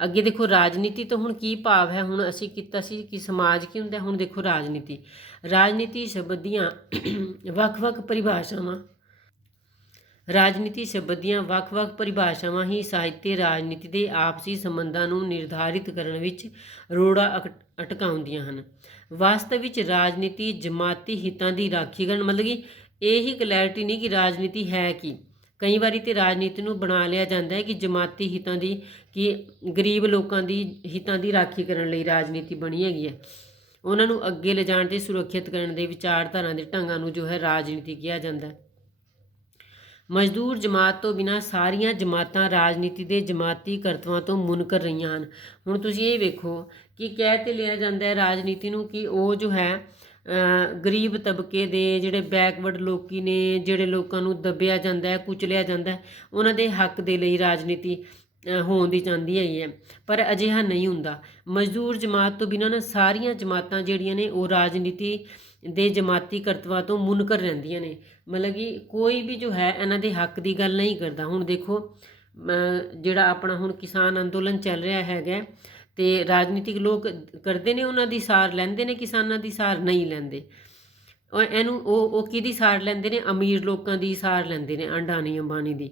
ਅੱਗੇ ਦੇਖੋ ਰਾਜਨੀਤੀ ਤੋਂ ਹੁਣ ਕੀ ਭਾਵ ਹੈ। ਹੁਣ ਅਸੀਂ ਕੀਤਾ ਸੀ ਕਿ ਸਮਾਜ ਕੀ ਹੁੰਦਾ, ਹੁਣ ਦੇਖੋ ਰਾਜਨੀਤੀ ਸ਼ਬਦ ਦੀਆਂ ਵੱਖ-ਵੱਖ ਪਰਿਭਾਸ਼ਾਵਾਂ ਹੀ ਸਾਹਿਤ ਤੇ ਰਾਜਨੀਤੀ ਦੇ ਆਪਸੀ ਸੰਬੰਧਾਂ ਨੂੰ ਨਿਰਧਾਰਿਤ ਕਰਨ ਵਿੱਚ ਰੋੜਾ ਅਟਕਾਉਂਦੀਆਂ ਹਨ। ਵਾਸਤਵ ਵਿੱਚ ਰਾਜਨੀਤੀ ਜਮਾਤੀ ਹਿੱਤਾਂ ਦੀ ਰਾਖੀ ਕਰਨ, ਮਤਲਬ ਕਿ ਇਹ ਹੀ ਕਲੈਰਿਟੀ ਨਹੀਂ ਕਿ ਰਾਜਨੀਤੀ ਹੈ ਕੀ। ਕਈ ਵਾਰੀ ਤੇ ਰਾਜਨੀਤੀ ਨੂੰ ਬਣਾ ਲਿਆ ਜਾਂਦਾ ਹੈ ਕਿ ਜਮਾਤੀ ਹਿੱਤਾਂ ਦੀ, ਕਿ ਗਰੀਬ ਲੋਕਾਂ ਦੀ ਹਿੱਤਾਂ ਦੀ ਰਾਖੀ ਕਰਨ ਲਈ ਰਾਜਨੀਤੀ ਬਣੀ ਹੈਗੀ ਹੈ। ਉਹਨਾਂ ਨੂੰ ਅੱਗੇ ਲਿਜਾਣ ਤੇ ਸੁਰੱਖਿਅਤ ਕਰਨ ਦੇ ਵਿਚਾਰਧਾਰਾ ਦੇ ਢੰਗਾਂ ਨੂੰ ਜੋ ਹੈ ਰਾਜਨੀਤੀ ਕਿਹਾ ਜਾਂਦਾ ਹੈ। ਮਜ਼ਦੂਰ ਜਮਾਤ ਤੋਂ ਬਿਨਾਂ ਸਾਰੀਆਂ ਜਮਾਤਾਂ ਰਾਜਨੀਤੀ ਦੇ ਜਮਾਤੀ ਕਰਤਵਾਂ ਤੋਂ ਮੁਨਕਰ ਰਹੀਆਂ ਹਨ। ਹੁਣ ਤੁਸੀਂ ਇਹ ਵੇਖੋ ਕਿ ਕਹਿ ਤੇ ਲਿਆ ਜਾਂਦਾ ਹੈ ਰਾਜਨੀਤੀ ਨੂੰ ਕਿ ਉਹ ਜੋ ਹੈ ਗਰੀਬ ਤਬਕੇ ਦੇ ਜਿਹੜੇ ਬੈਕਵਰਡ ਲੋਕੀ ਨੇ, ਜਿਹੜੇ ਲੋਕਾਂ ਨੂੰ ਦੱਬਿਆ ਜਾਂਦਾ ਹੈ, ਕੁਚਲਿਆ ਜਾਂਦਾ ਹੈ, ਉਹਨਾਂ ਦੇ ਹੱਕ ਦੇ ਲਈ ਰਾਜਨੀਤੀ ਹੋਣ ਦੀ ਚਾਹੁੰਦੀ ਹੈਗੀ ਹੈ, ਪਰ ਅਜਿਹਾ ਨਹੀਂ ਹੁੰਦਾ। ਮਜ਼ਦੂਰ ਜਮਾਤ ਤੋਂ ਬਿਨਾਂ ਨਾ ਸਾਰੀਆਂ ਜਮਾਤਾਂ ਜਿਹੜੀਆਂ ਨੇ ਉਹ ਰਾਜਨੀਤੀ ਦੇ ਜਮਾਤੀ ਕਰਤਵਾਂ ਤੋਂ ਮੁਨਕਰ ਰਹਿੰਦੀਆਂ ਨੇ। ਮਤਲਬ ਕਿ ਕੋਈ ਵੀ ਜੋ ਹੈ ਇਹਨਾਂ ਦੇ ਹੱਕ ਦੀ ਗੱਲ ਨਹੀਂ ਕਰਦਾ। ਹੁਣ ਦੇਖੋ ਜਿਹੜਾ ਆਪਣਾ ਹੁਣ ਕਿਸਾਨ ਅੰਦੋਲਨ ਚੱਲ ਰਿਹਾ ਹੈਗਾ, ਅਤੇ ਰਾਜਨੀਤਿਕ ਲੋਕ ਕਰਦੇ ਨੇ, ਉਹਨਾਂ ਦੀ ਸਾਰ ਲੈਂਦੇ ਨੇ, ਕਿਸਾਨਾਂ ਦੀ ਸਾਰ ਨਹੀਂ ਲੈਂਦੇ। ਉਹ ਕਿਹਦੀ ਸਾਰ ਲੈਂਦੇ ਨੇ? ਅਮੀਰ ਲੋਕਾਂ ਦੀ ਸਾਰ ਲੈਂਦੇ ਨੇ, ਅਡਾਨੀ ਅੰਬਾਨੀ ਦੀ।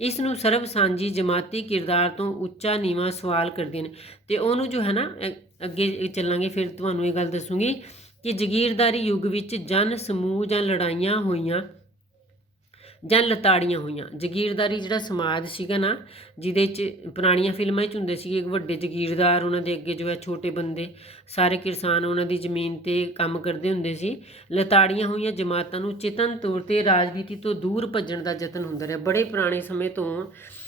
ਇਸ ਨੂੰ ਸਰਬ ਸਾਂਝੀ ਜਮਾਤੀ ਕਿਰਦਾਰ ਤੋਂ ਉੱਚਾ ਨੀਵਾਂ ਸਵਾਲ ਕਰਦੇ ਨੇ। ਅਤੇ ਉਹਨੂੰ ਜੋ ਹੈ ਨਾ, ਅੱਗੇ ਚੱਲਾਂਗੇ ਫਿਰ ਤੁਹਾਨੂੰ ਇਹ ਗੱਲ ਦੱਸੂਗੀ ਕਿ ਜਗੀਰਦਾਰੀ ਯੁੱਗ ਵਿੱਚ ਜਨ ਸਮੂਹ ਜਾਂ ਲੜਾਈਆਂ ਹੋਈਆਂ ਜਾਂ ਲਤਾੜੀਆਂ ਹੋਈਆਂ। ਜਗੀਰਦਾਰੀ ਜਿਹੜਾ ਸਮਾਜ ਸੀਗਾ ਨਾ, ਜਿਹਦੇ 'ਚ ਪੁਰਾਣੀਆਂ ਫਿਲਮਾਂ 'ਚ ਹੁੰਦੇ ਸੀਗੇ ਇੱਕ ਵੱਡੇ ਜਗੀਰਦਾਰ, ਉਹਨਾਂ ਦੇ ਅੱਗੇ ਜੋ ਹੈ ਛੋਟੇ ਬੰਦੇ, ਸਾਰੇ ਕਿਸਾਨ ਉਹਨਾਂ ਦੀ ਜ਼ਮੀਨ 'ਤੇ ਕੰਮ ਕਰਦੇ ਹੁੰਦੇ ਸੀ। ਲਤਾੜੀਆਂ ਹੋਈਆਂ ਜਮਾਤਾਂ ਨੂੰ ਚੇਤਨ ਤੌਰ 'ਤੇ ਰਾਜਨੀਤੀ ਤੋਂ ਦੂਰ ਭੱਜਣ ਦਾ ਯਤਨ ਹੁੰਦਾ ਰਿਹਾ। ਬੜੇ ਪੁਰਾਣੇ ਸਮੇਂ ਤੋਂ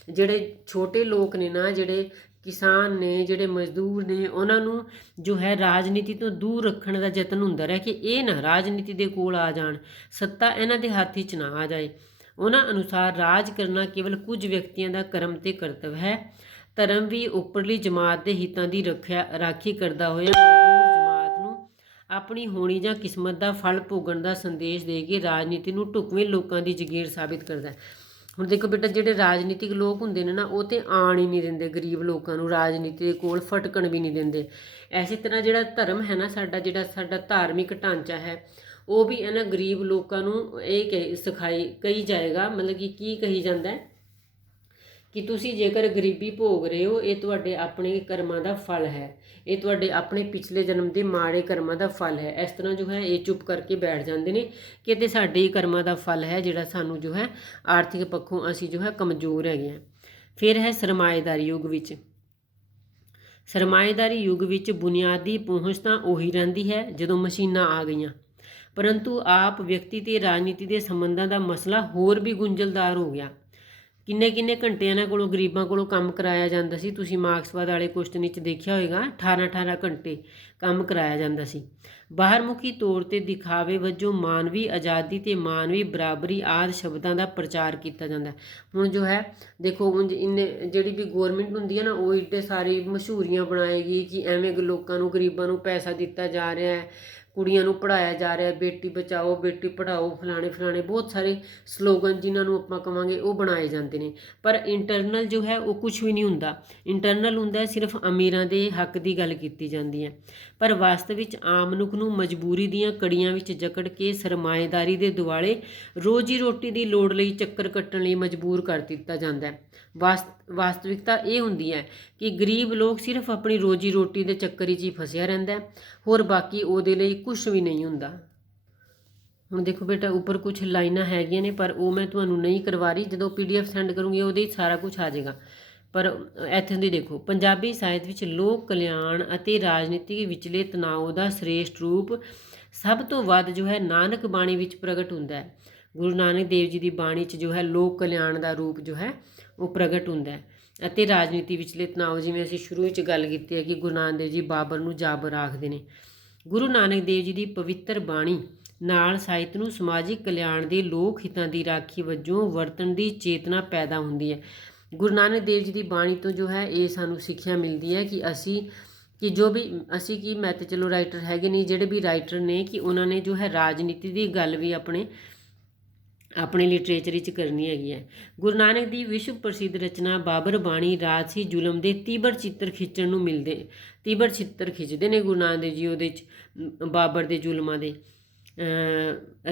ਜਿਹੜੇ ਛੋਟੇ ਲੋਕ ਨੇ ਨਾ, ਜਿਹੜੇ ਕਿਸਾਨ ਨੇ, ਜਿਹੜੇ ਮਜ਼ਦੂਰ ਨੇ, ਉਹਨਾਂ ਨੂੰ ਜੋ ਹੈ ਰਾਜਨੀਤੀ ਤੋਂ ਦੂਰ ਰੱਖਣ ਦਾ ਯਤਨ ਹੁੰਦਾ ਰਿਹਾ ਕਿ ਇਹ ਨਾ ਰਾਜਨੀਤੀ ਦੇ ਕੋਲ ਆ ਜਾਣ, ਸੱਤਾ ਇਹਨਾਂ ਦੇ ਹੱਥ 'ਚ ਨਾ ਆ ਜਾਏ। ਉਹਨਾਂ ਅਨੁਸਾਰ ਰਾਜ ਕਰਨਾ ਕੇਵਲ ਕੁਝ ਵਿਅਕਤੀਆਂ ਦਾ ਕਰਮ ਤੇ ਕਰਤੱਵ ਹੈ। ਧਰਮ ਵੀ ਉੱਪਰਲੀ ਜਮਾਤ ਦੇ ਹਿੱਤਾਂ ਦੀ ਰਾਖੀ ਕਰਦਾ ਹੋਇਆ ਮਜ਼ਦੂਰ ਜਮਾਤ ਨੂੰ ਆਪਣੀ ਹੋਣੀ ਜਾਂ ਕਿਸਮਤ ਦਾ ਫਲ ਭੋਗਣ ਦਾ ਸੰਦੇਸ਼ ਦੇ ਕੇ ਰਾਜਨੀਤੀ ਨੂੰ ਢੁਕਵੇਂ ਲੋਕਾਂ ਦੀ ਜਗੀਰ ਸਾਬਿਤ ਕਰਦਾ ਹੈ। ਹੁਣ ਦੇਖੋ ਬੇਟਾ, ਜਿਹੜੇ ਰਾਜਨੀਤਿਕ ਲੋਕ ਹੁੰਦੇ ਨੇ ਨਾ, ਉਹ ਤਾਂ ਆਣ ਹੀ ਨਹੀਂ ਦਿੰਦੇ ਗਰੀਬ ਲੋਕਾਂ ਨੂੰ, ਰਾਜਨੀਤੀ ਦੇ ਕੋਲ ਫਟਕਣ ਵੀ ਨਹੀਂ ਦਿੰਦੇ। ਇਸੇ ਤਰ੍ਹਾਂ ਜਿਹੜਾ ਧਰਮ ਹੈ ਨਾ ਸਾਡਾ, ਜਿਹੜਾ ਸਾਡਾ ਧਾਰਮਿਕ ਢਾਂਚਾ ਹੈ, ਉਹ ਵੀ ਇਹਨਾਂ ਗਰੀਬ ਲੋਕਾਂ ਨੂੰ ਇਹ ਕਹੀ ਜਾਏਗਾ, ਮਤਲਬ ਕਿ ਕੀ ਕਹੀ ਜਾਂਦਾ ਹੈ ਕਿ ਤੁਸੀਂ ਜੇਕਰ ਗਰੀਬੀ ਭੋਗ ਰਹੇ ਹੋ, ਇਹ ਤੁਹਾਡੇ ਆਪਣੇ ਕਰਮਾਂ ਦਾ ਫਲ ਹੈ, ਇਹ ਤੁਹਾਡੇ ਆਪਣੇ ਪਿਛਲੇ ਜਨਮ ਦੇ ਮਾੜੇ ਕਰਮਾਂ ਦਾ ਫਲ ਹੈ। ਇਸ ਤਰ੍ਹਾਂ ਜੋ ਹੈ ਇਹ ਚੁੱਪ ਕਰਕੇ ਬੈਠ ਜਾਂਦੇ ਨੇ ਕਿ ਇਹ ਸਾਡੇ ਹੀ ਕਰਮਾਂ ਦਾ ਫਲ ਹੈ, ਜਿਹੜਾ ਸਾਨੂੰ ਜੋ ਹੈ ਆਰਥਿਕ ਪੱਖੋਂ ਅਸੀਂ ਜੋ ਹੈ ਕਮਜ਼ੋਰ ਹੈਗੇ ਹਾਂ। ਫਿਰ ਹੈ ਸਰਮਾਏਦਾਰੀ ਯੁੱਗ ਵਿੱਚ। ਸਰਮਾਏਦਾਰੀ ਯੁੱਗ ਵਿੱਚ ਬੁਨਿਆਦੀ ਪਹੁੰਚ ਤਾਂ ਉਹੀ ਰਹਿੰਦੀ ਹੈ ਜਦੋਂ ਮਸ਼ੀਨਾਂ ਆ ਗਈਆਂ, ਪਰੰਤੂ ਆਪ ਵਿਅਕਤੀ ਤੇ ਰਾਜਨੀਤੀ ਦੇ ਸੰਬੰਧਾਂ ਦਾ ਮਸਲਾ ਹੋਰ ਵੀ ਗੁੰਝਲਦਾਰ ਹੋ ਗਿਆ। ਕਿੰਨੇ ਘੰਟੇ ਇਹਨਾਂ ਕੋਲੋਂ, ਗਰੀਬਾਂ ਕੋਲੋਂ ਕੰਮ ਕਰਾਇਆ ਜਾਂਦਾ ਸੀ। ਤੁਸੀਂ ਮਾਰਕਸਵਾਦ ਵਾਲੇ ਕੁਐਸਚਨ ਵਿੱਚ ਦੇਖਿਆ ਹੋਏਗਾ, 18 ਘੰਟੇ ਕੰਮ ਕਰਾਇਆ ਜਾਂਦਾ ਸੀ। ਬਾਹਰਮੁਖੀ ਤੌਰ 'ਤੇ ਦਿਖਾਵੇ ਵਜੋਂ ਮਾਨਵੀ ਆਜ਼ਾਦੀ ਤੇ ਮਾਨਵੀ ਬਰਾਬਰੀ ਆਦਿ ਸ਼ਬਦਾਂ ਦਾ ਪ੍ਰਚਾਰ ਕੀਤਾ ਜਾਂਦਾ। ਹੁਣ ਜੋ ਹੈ ਦੇਖੋ, ਜਿਹੜੀ ਵੀ ਗੌਰਮੈਂਟ ਹੁੰਦੀ ਹੈ ਨਾ, ਉਹ ਇੱਡੇ ਸਾਰੇ ਮਸ਼ਹੂਰੀਆਂ ਬਣਾਏਗੀ ਕਿ ਐਵੇਂ ਲੋਕਾਂ ਨੂੰ, ਗਰੀਬਾਂ ਨੂੰ ਪੈਸਾ ਦਿੱਤਾ ਜਾ ਰਿਹਾ ਹੈ, ਕੁੜੀਆਂ ਨੂੰ ਪੜ੍ਹਾਇਆ ਜਾ ਰਿਹਾ, ਬੇਟੀ ਬਚਾਓ ਬੇਟੀ ਪੜ੍ਹਾਓ, ਫਲਾਣੇ ਫਲਾਣੇ ਬਹੁਤ ਸਾਰੇ ਸਲੋਗਨ ਜਿਨ੍ਹਾਂ ਨੂੰ ਆਪਾਂ ਕਵਾਂਗੇ ਉਹ ਬਣਾਏ ਜਾਂਦੇ ਨੇ। ਪਰ ਇੰਟਰਨਲ ਜੋ ਹੈ ਉਹ ਕੁਝ ਵੀ ਨਹੀਂ ਹੁੰਦਾ। ਇੰਟਰਨਲ ਹੁੰਦਾ ਸਿਰਫ ਅਮੀਰਾਂ ਦੇ ਹੱਕ ਦੀ ਗੱਲ ਕੀਤੀ ਜਾਂਦੀ ਹੈ, ਪਰ ਵਾਸਤਵ ਵਿੱਚ ਆਮ ਮਨੁੱਖ ਨੂੰ ਮਜਬੂਰੀ ਦੀਆਂ ਕੜੀਆਂ ਵਿੱਚ ਜਕੜ ਕੇ ਸਰਮਾਏਦਾਰੀ ਦੇ ਦੁਆਲੇ ਰੋਜ਼ੀ ਰੋਟੀ ਦੀ ਲੋੜ ਲਈ ਚੱਕਰ ਕੱਟਣ ਲਈ ਮਜਬੂਰ ਕਰ ਦਿੱਤਾ ਜਾਂਦਾ ਹੈ। ਵਾਸਤਵਿਕਤਾ ਇਹ ਹੁੰਦੀ ਹੈ ਕਿ ਗਰੀਬ ਲੋਕ ਸਿਰਫ ਆਪਣੀ ਰੋਜ਼ੀ ਰੋਟੀ ਦੇ ਚੱਕਰ ਵਿੱਚ ਹੀ ਫਸਿਆ ਰਹਿੰਦਾ ਹੈ, ਹੋਰ ਬਾਕੀ ਉਹਦੇ ਲਈ ਕੁਝ ਵੀ ਨਹੀਂ ਹੁੰਦਾ। ਹੁਣ ਦੇਖੋ ਬੇਟਾ, ਉੱਪਰ ਕੁਝ ਲਾਈਨਾਂ ਹੈਗੀਆਂ ਨੇ ਪਰ ਉਹ ਮੈਂ ਤੁਹਾਨੂੰ ਨਹੀਂ ਕਰਵਾ ਰਹੀ, ਜਦੋਂ PDF ਸੈਂਡ ਕਰੂੰਗੀ ਉਹਦੇ ਸਾਰਾ ਕੁਝ ਆ ਜਾਏਗਾ। ਪਰ ਇੱਥੇ ਦੀ ਦੇਖੋ, ਪੰਜਾਬੀ ਸਾਹਿਤ ਵਿੱਚ ਲੋਕ ਕਲਿਆਣ ਅਤੇ ਰਾਜਨੀਤੀ ਵਿਚਲੇ ਤਣਾਅ ਦਾ ਸ੍ਰੇਸ਼ਟ ਰੂਪ ਸਭ ਤੋਂ ਵੱਧ ਜੋ ਹੈ ਨਾਨਕ ਬਾਣੀ ਵਿੱਚ ਪ੍ਰਗਟ ਹੁੰਦਾ ਹੈ। ਗੁਰੂ ਨਾਨਕ ਦੇਵ ਜੀ ਦੀ ਬਾਣੀ 'ਚ ਜੋ ਹੈ ਲੋਕ ਕਲਿਆਣ ਦਾ ਰੂਪ ਜੋ ਹੈ ਉਹ ਪ੍ਰਗਟ ਹੁੰਦਾ ਹੈ। ਅਤੇ ਰਾਜਨੀਤੀ ਵਿਚਲੇ ਤਣਾਅ, ਜਿਵੇਂ ਅਸੀਂ ਸ਼ੁਰੂ ਵਿੱਚ ਗੱਲ ਕੀਤੀ ਹੈ ਕਿ ਗੁਰੂ ਨਾਨਕ ਦੇਵ ਜੀ ਬਾਬਰ ਨੂੰ ਜਾਬਰ ਆਖਦੇ ਨੇ। ਗੁਰੂ ਨਾਨਕ ਦੇਵ ਜੀ ਦੀ ਪਵਿੱਤਰ ਬਾਣੀ ਨਾਲ ਸਾਹਿਤ ਨੂੰ ਸਮਾਜਿਕ ਕਲਿਆਣ ਦੇ ਲੋਕ ਹਿੱਤਾਂ ਦੀ ਰਾਖੀ ਵਜੋਂ ਵਰਤਣ ਦੀ ਚੇਤਨਾ ਪੈਦਾ ਹੁੰਦੀ ਹੈ। ਗੁਰੂ ਨਾਨਕ ਦੇਵ ਜੀ ਦੀ ਬਾਣੀ ਤੋਂ ਜੋ ਹੈ ਇਹ ਸਾਨੂੰ ਸਿੱਖਿਆ ਮਿਲਦੀ ਹੈ ਕਿ ਮੈਂ ਤਾਂ ਚਲੋ ਰਾਈਟਰ ਹੈਗੇ ਨਹੀਂ, ਜਿਹੜੇ ਵੀ ਰਾਈਟਰ ਨੇ ਕਿ ਉਹਨਾਂ ਨੇ ਜੋ ਹੈ ਰਾਜਨੀਤੀ ਦੀ ਗੱਲ ਵੀ ਆਪਣੇ ਲਿਟਰੇਚਰ ਵਿੱਚ ਕਰਨੀ ਹੈਗੀ ਹੈ। ਗੁਰੂ ਨਾਨਕ ਦੀ ਵਿਸ਼ਵ ਪ੍ਰਸਿੱਧ ਰਚਨਾ ਬਾਬਰ ਬਾਣੀ ਰਾਜਸੀ ਜ਼ੁਲਮ ਦੇ ਤੀਬਰ ਚਿੱਤਰ ਖਿੱਚਦੇ ਨੇ ਗੁਰੂ ਨਾਨਕ ਦੇਵ ਜੀ ਉਹਦੇ 'ਚ ਬਾਬਰ ਦੇ ਜ਼ੁਲਮਾਂ ਦੇ।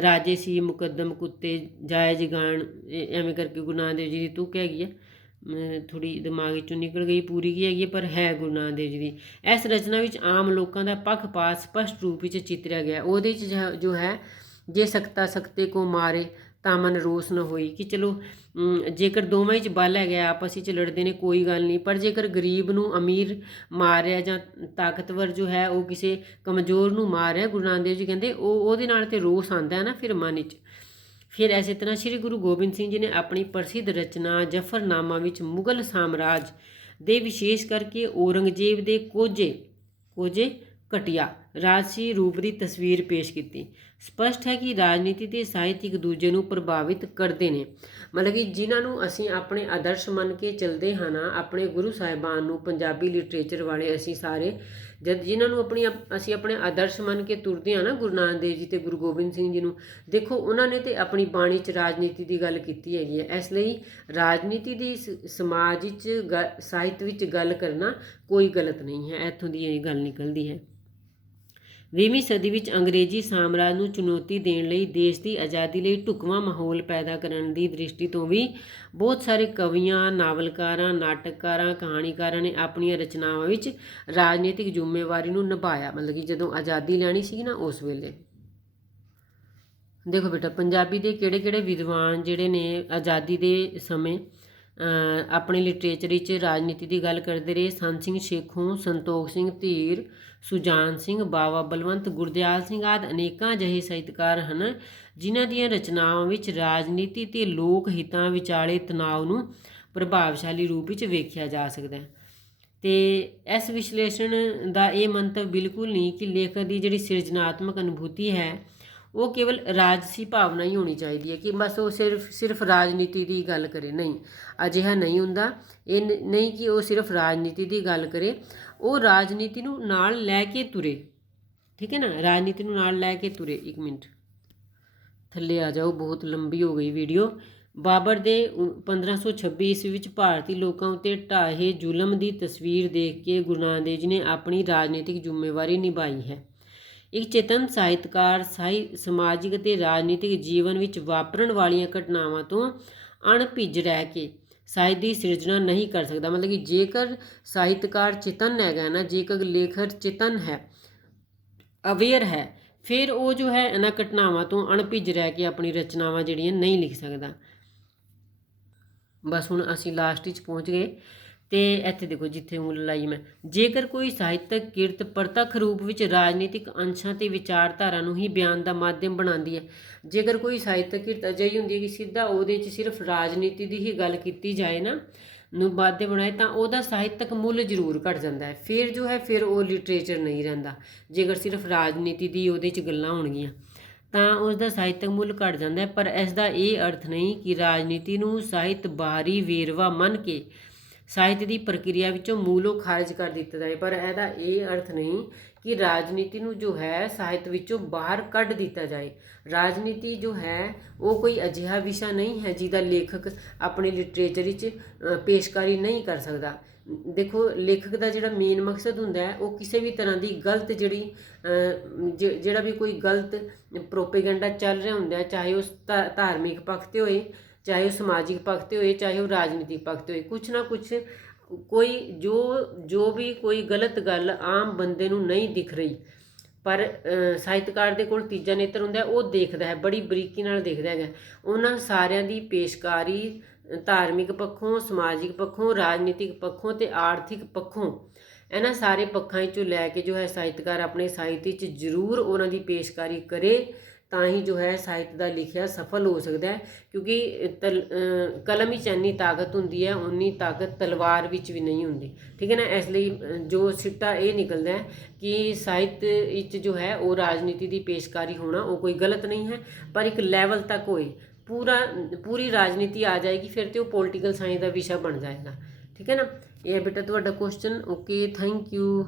ਰਾਜੇ ਸੀ ਮੁਕੱਦਮ ਕੁੱਤੇ ਜਾਇਜ਼ ਗਾਣ, ਐਵੇਂ ਕਰਕੇ ਗੁਰੂ ਨਾਨਕ ਦੇਵ ਜੀ ਦੀ ਤੁਕ ਹੈਗੀ ਹੈ, ਥੋੜ੍ਹੀ ਦਿਮਾਗ ਵਿੱਚੋਂ ਨਿਕਲ ਗਈ, ਪੂਰੀ ਕੀ ਹੈਗੀ ਹੈ ਪਰ ਹੈ ਗੁਰੂ ਨਾਨਕ ਦੇਵ ਜੀ ਦੀ। ਇਸ ਰਚਨਾ ਵਿੱਚ ਆਮ ਲੋਕਾਂ ਦਾ ਪੱਖਪਾਤ ਸਪਸ਼ਟ ਰੂਪ ਵਿੱਚ ਚਿਤਰਿਆ ਗਿਆ। ਉਹਦੇ 'ਚ ਜੋ ਹੈ, ਜੇ ਸਕਤਾ ਸਕਤੇ ਕੋ ਮਾਰੇ ਤਾਂ ਮਨ ਰੋਸ ਨਾ ਹੋਈ, ਕਿ ਚਲੋ ਜੇਕਰ ਦੋਵਾਂ 'ਚ ਬਲ ਹੈਗਾ, ਆਪਸ ਵਿੱਚ ਲੜਦੇ ਨੇ ਕੋਈ ਗੱਲ ਨਹੀਂ, ਪਰ ਜੇਕਰ ਗਰੀਬ ਨੂੰ ਅਮੀਰ ਮਾਰ ਰਿਹਾ ਜਾਂ ਤਾਕਤਵਰ ਜੋ ਹੈ ਉਹ ਕਿਸੇ ਕਮਜ਼ੋਰ ਨੂੰ ਮਾਰ ਰਿਹਾ, ਗੁਰੂ ਨਾਨਕ ਦੇਵ ਜੀ ਕਹਿੰਦੇ ਉਹਦੇ ਨਾਲ ਤੇ ਰੋਸ ਆਉਂਦਾ ਹੈ ਨਾ ਫਿਰ ਮਨ 'ਚ। ਫਿਰ ਇਸੇ ਤਰ੍ਹਾਂ ਸ਼੍ਰੀ ਗੁਰੂ ਗੋਬਿੰਦ ਸਿੰਘ ਜੀ ਨੇ ਆਪਣੀ ਪ੍ਰਸਿੱਧ ਰਚਨਾ ਜ਼ਫਰਨਾਮਾ ਵਿੱਚ ਮੁਗਲ ਸਾਮਰਾਜ ਦੇ ਵਿਸ਼ੇਸ਼ ਕਰਕੇ ਔਰੰਗਜ਼ੇਬ ਦੇ ਕੋਝੇ ਘਟੀਆ ਰਾਜਸੀ ਰੂਪ ਦੀ ਤਸਵੀਰ ਪੇਸ਼ ਕੀਤੀ। ਸਪਸ਼ਟ ਹੈ ਕਿ ਰਾਜਨੀਤੀ ਤੇ ਸਾਹਿਤ ਇੱਕ ਦੂਜੇ ਨੂੰ ਪ੍ਰਭਾਵਿਤ ਕਰਦੇ ਨੇ। ਮਤਲਬ ਕਿ ਜਿਨ੍ਹਾਂ ਨੂੰ ਅਸੀਂ ਆਪਣੇ ਆਦਰਸ਼ ਮੰਨ ਕੇ ਚੱਲਦੇ ਹਾਂ ਨਾ, ਆਪਣੇ ਗੁਰੂ ਸਾਹਿਬਾਨ ਨੂੰ, ਪੰਜਾਬੀ ਲਿਟਰੇਚਰ ਵਾਲੇ ਅਸੀਂ ਸਾਰੇ ਜਿਨ੍ਹਾਂ ਨੂੰ ਅਸੀਂ ਆਪਣੇ ਆਦਰਸ਼ ਮੰਨ ਕੇ ਤੁਰਦੇ ਹਾਂ ਨਾ, ਗੁਰੂ ਨਾਨਕ ਦੇਵ ਜੀ ਤੇ ਗੁਰੂ ਗੋਬਿੰਦ ਸਿੰਘ ਜੀ ਨੂੰ, ਦੇਖੋ ਉਹਨਾਂ ਨੇ ਤੇ ਆਪਣੀ ਬਾਣੀ 'ਚ ਰਾਜਨੀਤੀ ਦੀ ਗੱਲ ਕੀਤੀ ਹੈਗੀ ਹੈ। ਇਸ ਲਈ ਰਾਜਨੀਤੀ ਦੀ ਸਮਾਜ ਵਿੱਚ ਸਾਹਿਤ ਵਿੱਚ ਗੱਲ ਕਰਨਾ ਕੋਈ ਗਲਤ ਨਹੀਂ ਹੈ, ਇੱਥੋਂ ਦੀ ਇਹ ਗੱਲ ਨਿਕਲਦੀ ਹੈ। 20ਵੀਂ ਸਦੀ ਵਿੱਚ ਅੰਗਰੇਜ਼ੀ ਸਾਮਰਾਜ ਨੂੰ ਚੁਣੌਤੀ ਦੇਣ ਲਈ ਦੇਸ਼ ਦੀ ਆਜ਼ਾਦੀ ਲਈ ਢੁਕਵਾਂ ਮਾਹੌਲ ਪੈਦਾ ਕਰਨ ਦੀ ਦ੍ਰਿਸ਼ਟੀ ਤੋਂ ਵੀ ਬਹੁਤ ਸਾਰੇ ਕਵੀਆਂ, ਨਾਵਲਕਾਰਾਂ, ਨਾਟਕਕਾਰਾਂ, ਕਹਾਣੀਕਾਰਾਂ ਨੇ ਆਪਣੀਆਂ ਰਚਨਾਵਾਂ ਵਿੱਚ ਰਾਜਨੀਤਿਕ ਜ਼ਿੰਮੇਵਾਰੀ ਨੂੰ ਨਿਭਾਇਆ। ਮਤਲਬ ਕਿ ਜਦੋਂ ਆਜ਼ਾਦੀ ਲੈਣੀ ਸੀ ਨਾ ਉਸ ਵੇਲੇ। ਦੇਖੋ ਬੇਟਾ, ਪੰਜਾਬੀ ਦੇ ਕਿਹੜੇ ਵਿਦਵਾਨ ਜਿਹੜੇ ਨੇ ਆਜ਼ਾਦੀ ਦੇ ਸਮੇਂ ਆਪਣੇ ਲਿਟਰੇਚਰ ਵਿੱਚ ਰਾਜਨੀਤੀ ਦੀ ਗੱਲ ਕਰਦੇ ਰਹੇ। ਸੰਤ ਸਿੰਘ ਸ਼ੇਖੋਂ, ਸੰਤੋਖ ਸਿੰਘ ਧੀਰ, ਸੁਜਾਨ ਸਿੰਘ, ਬਾਵਾ ਬਲਵੰਤ, ਗੁਰਦਿਆਲ ਸਿੰਘ ਆਦਿ ਅਨੇਕਾਂ ਅਜਿਹੇ ਸਾਹਿਤਕਾਰ ਹਨ ਜਿਨ੍ਹਾਂ ਦੀਆਂ ਰਚਨਾਵਾਂ ਵਿੱਚ ਰਾਜਨੀਤੀ ਅਤੇ ਲੋਕ ਹਿੱਤਾਂ ਵਿਚਾਲੇ ਤਣਾਅ ਨੂੰ ਪ੍ਰਭਾਵਸ਼ਾਲੀ ਰੂਪ ਵਿੱਚ ਵੇਖਿਆ ਜਾ ਸਕਦਾ ਹੈ। ਅਤੇ ਇਸ ਵਿਸ਼ਲੇਸ਼ਣ ਦਾ ਇਹ ਮੰਤਵ ਬਿਲਕੁਲ ਨਹੀਂ ਕਿ ਲੇਖਕ ਦੀ ਜਿਹੜੀ ਸਿਰਜਣਾਤਮਕ ਅਨੁਭੂਤੀ ਹੈ ਉਹ ਕੇਵਲ ਰਾਜਸੀ ਭਾਵਨਾ ਹੀ ਹੋਣੀ ਚਾਹੀਦੀ ਹੈ, ਕਿ ਬਸ ਉਹ ਸਿਰਫ ਰਾਜਨੀਤੀ ਦੀ ਗੱਲ ਕਰੇ। ਨਹੀਂ, ਅਜਿਹਾ ਨਹੀਂ ਹੁੰਦਾ। ਇਹ ਨਹੀਂ ਕਿ ਉਹ ਸਿਰਫ ਰਾਜਨੀਤੀ ਦੀ ਗੱਲ ਕਰੇ, ਉਹ ਰਾਜਨੀਤੀ ਨੂੰ ਨਾਲ ਲੈ ਕੇ ਤੁਰੇ। ਠੀਕ ਹੈ ਨਾ, ਰਾਜਨੀਤੀ ਨੂੰ ਨਾਲ ਲੈ ਕੇ ਤੁਰੇ। ਇੱਕ ਮਿੰਟ ਥੱਲੇ ਆ ਜਾਓ, ਬਹੁਤ ਲੰਬੀ ਹੋ ਗਈ ਵੀਡੀਓ। ਬਾਬਰ ਦੇ 1526 ਈਸਵੀ ਵਿੱਚ ਭਾਰਤੀ ਲੋਕਾਂ ਉੱਤੇ ਢਾਹੇ ਜ਼ੁਲਮ ਦੀ ਤਸਵੀਰ ਦੇਖ ਕੇ ਗੁਰੂ ਨਾਨਕ ਦੇਵ ਜੀ ਨੇ ਆਪਣੀ ਰਾਜਨੀਤਿਕ ਜ਼ਿੰਮੇਵਾਰੀ ਨਿਭਾਈ ਹੈ। ਇੱਕ ਚੇਤਨ ਸਾਹਿਤਕਾਰ ਸਮਾਜਿਕ ਅਤੇ ਰਾਜਨੀਤਿਕ ਜੀਵਨ ਵਿੱਚ ਵਾਪਰਨ ਵਾਲੀਆਂ ਘਟਨਾਵਾਂ ਤੋਂ ਅਣਭਿੱਜ ਰਹਿ ਕੇ ਸਾਹਿਤ ਦੀ ਸਿਰਜਣਾ ਨਹੀਂ ਕਰ ਸਕਦਾ। ਮਤਲਬ ਕਿ ਜੇਕਰ ਸਾਹਿਤਕਾਰ ਚੇਤਨ ਹੈਗਾ ਨਾ, ਜੇਕਰ ਲੇਖਕ ਚੇਤਨ ਹੈ, ਅਵੇਅਰ ਹੈ, ਫਿਰ ਉਹ ਜੋ ਹੈ ਇਹਨਾਂ ਘਟਨਾਵਾਂ ਤੋਂ ਅਣਭਿੱਜ ਰਹਿ ਕੇ ਆਪਣੀ ਰਚਨਾਵਾਂ ਜਿਹੜੀਆਂ ਨਹੀਂ ਲਿਖ ਸਕਦਾ। ਬਸ ਹੁਣ ਅਸੀਂ ਲਾਸਟ ਵਿੱਚ ਪਹੁੰਚ ਗਏ ਅਤੇ ਇੱਥੇ ਦੇਖੋ ਜਿੱਥੇ ਉਂਗਲ ਲਾਈ ਮੈਂ। ਜੇਕਰ ਕੋਈ ਸਾਹਿਤਕ ਕਿਰਤ ਪ੍ਰਤੱਖ ਰੂਪ ਵਿੱਚ ਰਾਜਨੀਤਿਕ ਅੰਸ਼ਾਂ ਅਤੇ ਵਿਚਾਰਧਾਰਾ ਨੂੰ ਹੀ ਬਿਆਨ ਦਾ ਮਾਧਿਅਮ ਬਣਾਉਂਦੀ ਹੈ, ਜੇਕਰ ਕੋਈ ਸਾਹਿਤਕ ਕਿਰਤ ਅਜਿਹੀ ਹੁੰਦੀ ਹੈ ਕਿ ਸਿੱਧਾ ਉਹਦੇ 'ਚ ਸਿਰਫ ਰਾਜਨੀਤੀ ਦੀ ਹੀ ਗੱਲ ਕੀਤੀ ਜਾਏ ਨਾ, ਨੂੰ ਮਾਧਿਅਮ ਬਣਾਏ, ਤਾਂ ਉਹਦਾ ਸਾਹਿਤਕ ਮੁੱਲ ਜ਼ਰੂਰ ਘੱਟ ਜਾਂਦਾ ਹੈ। ਫਿਰ ਜੋ ਹੈ ਫਿਰ ਉਹ ਲਿਟਰੇਚਰ ਨਹੀਂ ਰਹਿੰਦਾ। ਜੇਕਰ ਸਿਰਫ ਰਾਜਨੀਤੀ ਦੀ ਉਹਦੇ 'ਚ ਗੱਲਾਂ ਹੋਣਗੀਆਂ ਤਾਂ ਉਸ ਦਾ ਸਾਹਿਤਕ ਮੁੱਲ ਘੱਟ ਜਾਂਦਾ ਹੈ। ਪਰ ਇਸ ਦਾ ਇਹ ਅਰਥ ਨਹੀਂ ਕਿ ਰਾਜਨੀਤੀ ਨੂੰ ਸਾਹਿਤ ਬਾਹਰੀ ਵੇਰਵਾ ਮੰਨ ਕੇ ਸਾਹਿਤ ਦੀ ਪ੍ਰਕਿਰਿਆ ਵਿੱਚੋਂ ਮੂਲੋਂ ਖਾਰਜ ਕਰ ਦਿੱਤਾ ਜਾਏ। ਪਰ ਇਹਦਾ ਇਹ ਅਰਥ ਨਹੀਂ ਕਿ ਰਾਜਨੀਤੀ ਨੂੰ ਜੋ ਹੈ ਸਾਹਿਤ ਵਿੱਚੋਂ ਬਾਹਰ ਕੱਢ ਦਿੱਤਾ ਜਾਏ। ਰਾਜਨੀਤੀ ਜੋ ਹੈ ਉਹ ਕੋਈ ਅਜਿਹਾ ਵਿਸ਼ਾ ਨਹੀਂ ਹੈ ਜਿਹਦਾ ਲੇਖਕ ਆਪਣੇ ਲਿਟਰੇਚਰ ਵਿੱਚ ਪੇਸ਼ਕਾਰੀ ਨਹੀਂ ਕਰ ਸਕਦਾ। ਦੇਖੋ, ਲੇਖਕ ਦਾ ਜਿਹੜਾ ਮੇਨ ਮਕਸਦ ਹੁੰਦਾ ਹੈ ਉਹ ਕਿਸੇ ਵੀ ਤਰ੍ਹਾਂ ਦੀ ਗਲਤ ਜਿਹੜਾ ਵੀ ਕੋਈ ਗਲਤ ਪ੍ਰੋਪੇਗੈਂਡਾ ਚੱਲ ਰਿਹਾ ਹੁੰਦਾ ਹੈ, ਚਾਹੇ ਉਸ ਧਾਰਮਿਕ ਪੱਖ 'ਤੇ ਹੋਏ, ਚਾਹੇ ਉਹ ਸਮਾਜਿਕ ਪੱਖ 'ਤੇ ਹੋਏ, ਚਾਹੇ ਉਹ ਰਾਜਨੀਤਿਕ ਪੱਖ 'ਤੇ ਹੋਏ, ਕੁਛ ਨਾ ਕੁਛ ਕੋਈ ਜੋ ਵੀ ਕੋਈ ਗਲਤ ਗੱਲ ਆਮ ਬੰਦੇ ਨੂੰ ਨਹੀਂ ਦਿਖ ਰਹੀ, ਪਰ ਸਾਹਿਤਕਾਰ ਦੇ ਕੋਲ ਤੀਜਾ ਨੇਤਰ ਹੁੰਦਾ, ਉਹ ਦੇਖਦਾ ਹੈ, ਬੜੀ ਬਰੀਕੀ ਨਾਲ ਦੇਖਦਾ ਹੈਗਾ। ਉਹਨਾਂ ਸਾਰਿਆਂ ਦੀ ਪੇਸ਼ਕਾਰੀ ਧਾਰਮਿਕ ਪੱਖੋਂ, ਸਮਾਜਿਕ ਪੱਖੋਂ, ਰਾਜਨੀਤਿਕ ਪੱਖੋਂ ਅਤੇ ਆਰਥਿਕ ਪੱਖੋਂ, ਇਹਨਾਂ ਸਾਰੇ ਪੱਖਾਂ ਵਿੱਚੋਂ ਲੈ ਕੇ ਜੋ ਹੈ ਸਾਹਿਤਕਾਰ ਆਪਣੇ ਸਾਹਿਤ ਵਿੱਚ ਜ਼ਰੂਰ ਉਹਨਾਂ ਦੀ ਪੇਸ਼ਕਾਰੀ ਕਰੇ, ਤਾਂ ਹੀ ਜੋ ਹੈ ਸਾਹਿਤ ਦਾ ਲਿਖਿਆ ਸਫਲ ਹੋ ਸਕਦਾ ਹੈ। ਕਿਉਂਕਿ ਕਲਮ ਵਿੱਚ ਇੰਨੀ ਤਾਕਤ ਹੁੰਦੀ ਹੈ, ਉਨੀ ਤਾਕਤ ਤਲਵਾਰ ਵਿੱਚ ਵੀ ਨਹੀਂ ਹੁੰਦੀ, ਠੀਕ ਹੈ ਨਾ। ਇਸ ਲਈ ਜੋ ਸਿੱਟਾ ਇਹ ਨਿਕਲਦਾ ਹੈ ਕਿ ਸਾਹਿਤ ਵਿੱਚ ਜੋ ਹੈ ਉਹ ਰਾਜਨੀਤੀ ਦੀ ਪੇਸ਼ਕਾਰੀ ਹੋਣਾ ਉਹ ਕੋਈ ਗਲਤ ਨਹੀਂ ਹੈ, ਪਰ ਇੱਕ ਲੈਵਲ ਤੱਕ ਹੋਏ। ਪੂਰੀ ਰਾਜਨੀਤੀ ਆ ਜਾਏਗੀ ਫਿਰ ਤੇ ਉਹ ਪੋਲੀਟੀਕਲ ਸਾਇੰਸ ਦਾ ਵਿਸ਼ਾ ਬਣ ਜਾਏਗਾ, ਠੀਕ ਹੈ ਨਾ। ਇਹ ਹੈ ਬੇਟਾ ਤੁਹਾਡਾ ਕੁਐਸਚਨ। Okay, thank you.